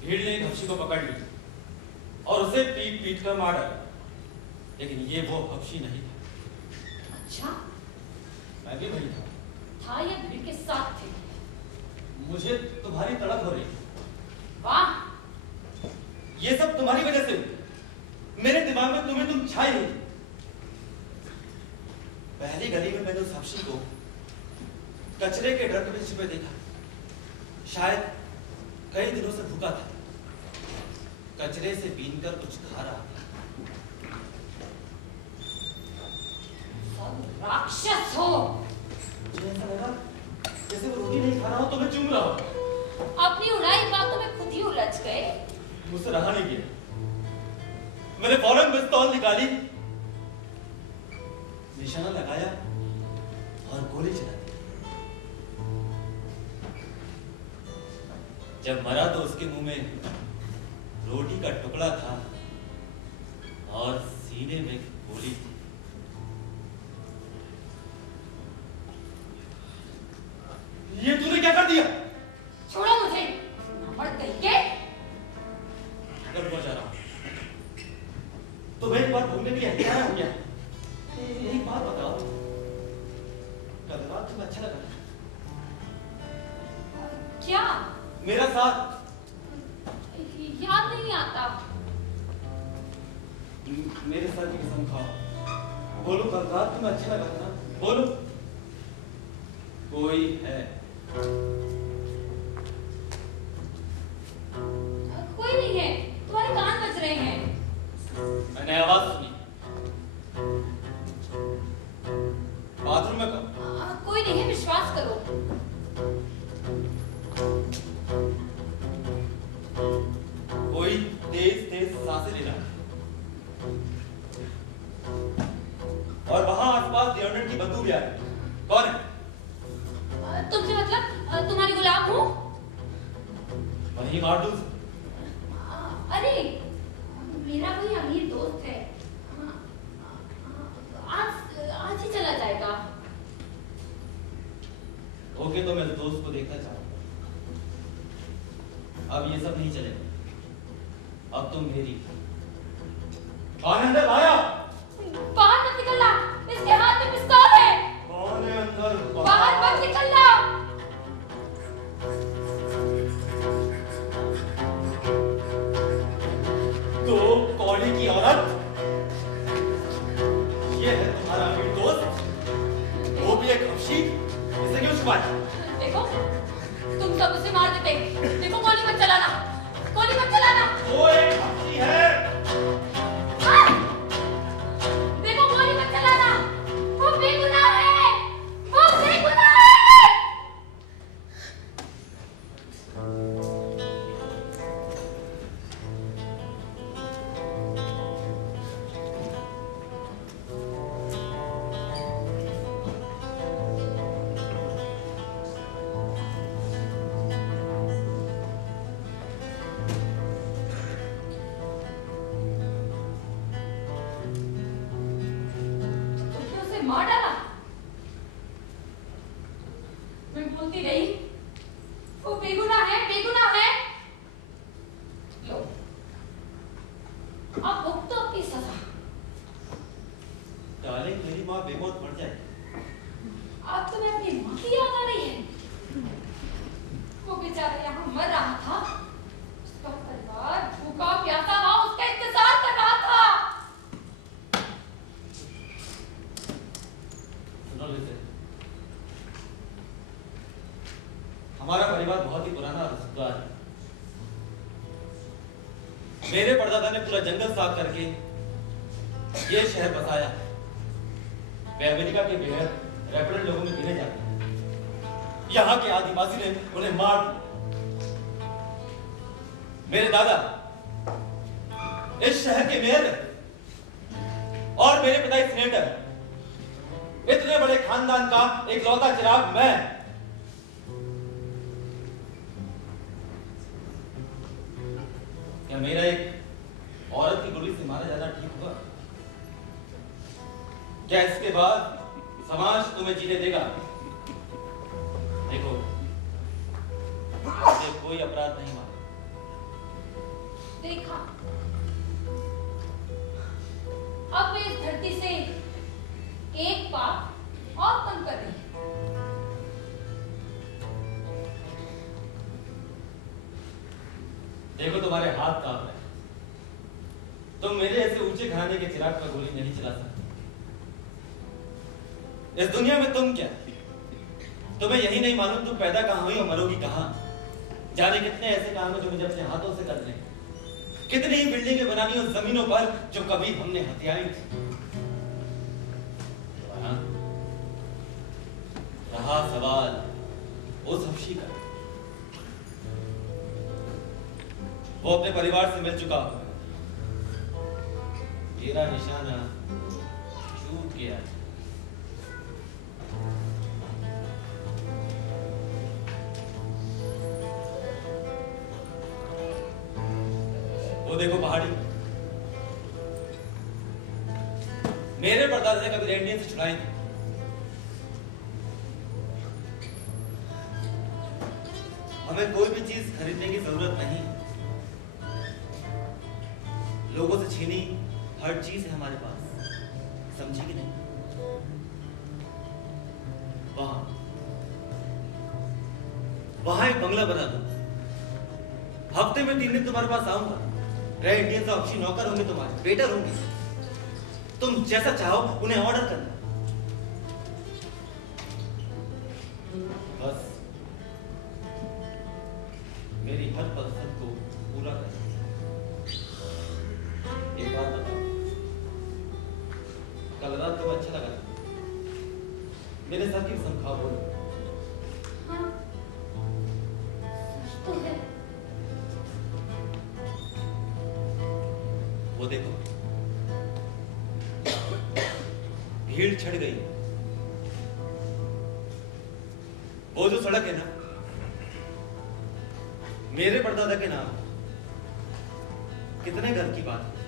भीड़ ने एक हफ्शी को पकड़ ली और उसे पीट पीट कर मार डाला, लेकिन ये वो हफ्शी नहीं था। अच्छा, मैं भी वही था या भीड़ के साथ थे? मुझे तुम्हारी तड़प हो रही है। वाह, ये सब तुम्हारी वजह से हुई। मेरे दिमाग में तुम छाई नहीं। पहली गली में मैंने उस हफ्शी को कचरे के ड्रम में छिपे देखा। शायद कई दिनों से भूखा था, कचरे से बीनकर कुछ खा रहा था। सब राक्षस हो। मुझे ऐसा लगा जैसे वो रोटी नहीं खा रहा हो तो मैं चूम रहा हूं। अपनी उड़ाई बातों में खुद ही उलझ गए। मुझसे रहा नहीं गया। मैंने फौरन पिस्तौल निकाली, निशाना लगाया और गोली चला दी। जब मरा तो उसके मुंह में रोटी का टुकड़ा था और सीने में गोली थी। ये तूने क्या कर दिया? छोड़ो मुझे, मर गई के। अगर मैं जा रहा हूं तो मैं एक बार ढूंढने के लिए हथियार हो गया। एक बात बताओ, कल रात तुम्हें अच्छा लगा? क्या? मेरा साथ। याद नहीं आता। मेरे साथ की कसम खाओ। बोलो, कल रात तुम्हें अच्छा लगा था ना? बोलो। कोई है? कोई नहीं है, तुम्हारे कान बज रहे हैं। मैंने आवाज सुनी। बाथरूम में कब? कोई नहीं है, विश्वास करो। कोई तेज तेज सांसें ले रहा है और वहां आसपास डिओड्रेंट की बदबू लिया है। कौन है? तुमसे मतलब तुम्हारी गुलाम हूँ। वही कारतूस। अरे मेरा कोई अमीर दोस्त है, आज आज ही चला जाएगा। ओके, तो मैं उस दोस्त को देखना चाहूंगा। अब ये सब नहीं चलेगा। अब तुम मेरी। कौन अंदर आया? बाहर मत निकलना, इसके हाथ में पिस्तौल है। कौन है अंदर? बाहर मत निकलना। तो कौड़ी की औरत, ये है तुम्हारा अमीर दोस्त, वो भी एक हफ्शी, इसे क्यों छुपाया? देखो तुम सब उसे मार देते। देखो गोली मत चलाना, गोली मत चलाना। वो एक हफ्शी है। देखो गोली मत चलाना, वो बेगुनाह है, वो बेगुनाह है। तुमने उसे मार डाला। मैं बोलती रही वो बेगुनाह है, बेगुनाह है। लो अब भुगतो अपनी सजा। डार्लिंग, मेरी माँ बेमौत मर जाए। अब तुम्हें अपनी माँ की याद आ रही है। वो बेचारा यहाँ मर रहा था, उसका परिवार भूखा प्यासा वहाँ उसका इंतजार कर रहा था। सुनो लिसे, हमारा परिवार बहुत ही पुराना और रिश्तेदार है। मेरे परदादा ने पूरा जंगल साफ करके ये शहर बसाया। वे अमेरिका के बगैर रैपिड लोगों में गिने जाते हैं। यहाँ के आदिवासी ने उन्हें मार दिया। मेरे दादा इस शहर के मेयर हैं और मेरे पिता सीनेटर। इतने बड़े खानदान का इकलौता चिराग मैं। क्या मेरा एक औरत की गोली से मारा जाना ठीक होगा? क्या इसके बाद समाज तुम्हें जीने देगा? देखो, मुझे कोई अपराध नहीं माना। देखा, अब वे इस धरती से एक पाप और कम कर रही है। देखो, तुम्हारे हाथ कांप रहे हैं। तुम मेरे ऐसे ऊंचे घराने के चिराग पर गोली नहीं चला सकते। इस दुनिया में तुम क्या? तुम्हें यही नहीं मालूम तुम पैदा कहां हुई और मरोगी कहां? जाने कितने ऐसे काम है जो मुझे अपने हाथों से करने हैं। कितनी ही बिल्डिंगें बनानी उस जमीनों पर जो कभी हमने हथियाई थी। रहा सवाल उस हफ्शी का, वो अपने परिवार से मिल चुका। मेरा निशाना छूट गया। वो देखो पहाड़ी, मेरे परदादा ने कभी रेंडियन से छुड़ाई थी। हमें कोई भी चीज खरीदने की जरूरत नहीं। लोगों से छीनी हर चीज है हमारे पास, समझी कि नहीं? वहां एक बंगला बना दो। हफ्ते में 3 दिन तुम्हारे पास आऊंगा। रेड इंडियन से ऑप्शन नौकर होंगे, तुम्हारे वेटर होंगे। तुम जैसा चाहो उन्हें ऑर्डर करना। बस मेरी हर पसंद को पूरा करना। एक बात बताओ, कल रात को अच्छा लगा? मेरे साथ की कसम खाओ, बोलो। हाँ, सच तो है। वो देखो, भीड़ छट गई। वो जो सड़क है ना, मेरे परदादा के नाम, कितने घर की बात है।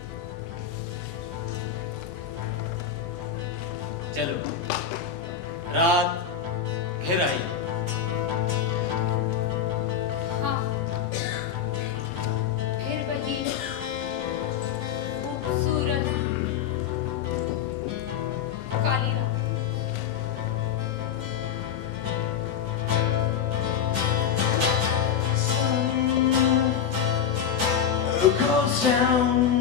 चलो, रात फिर आई। हाँ, फिर वही खूबसूरत काली रात। Goes down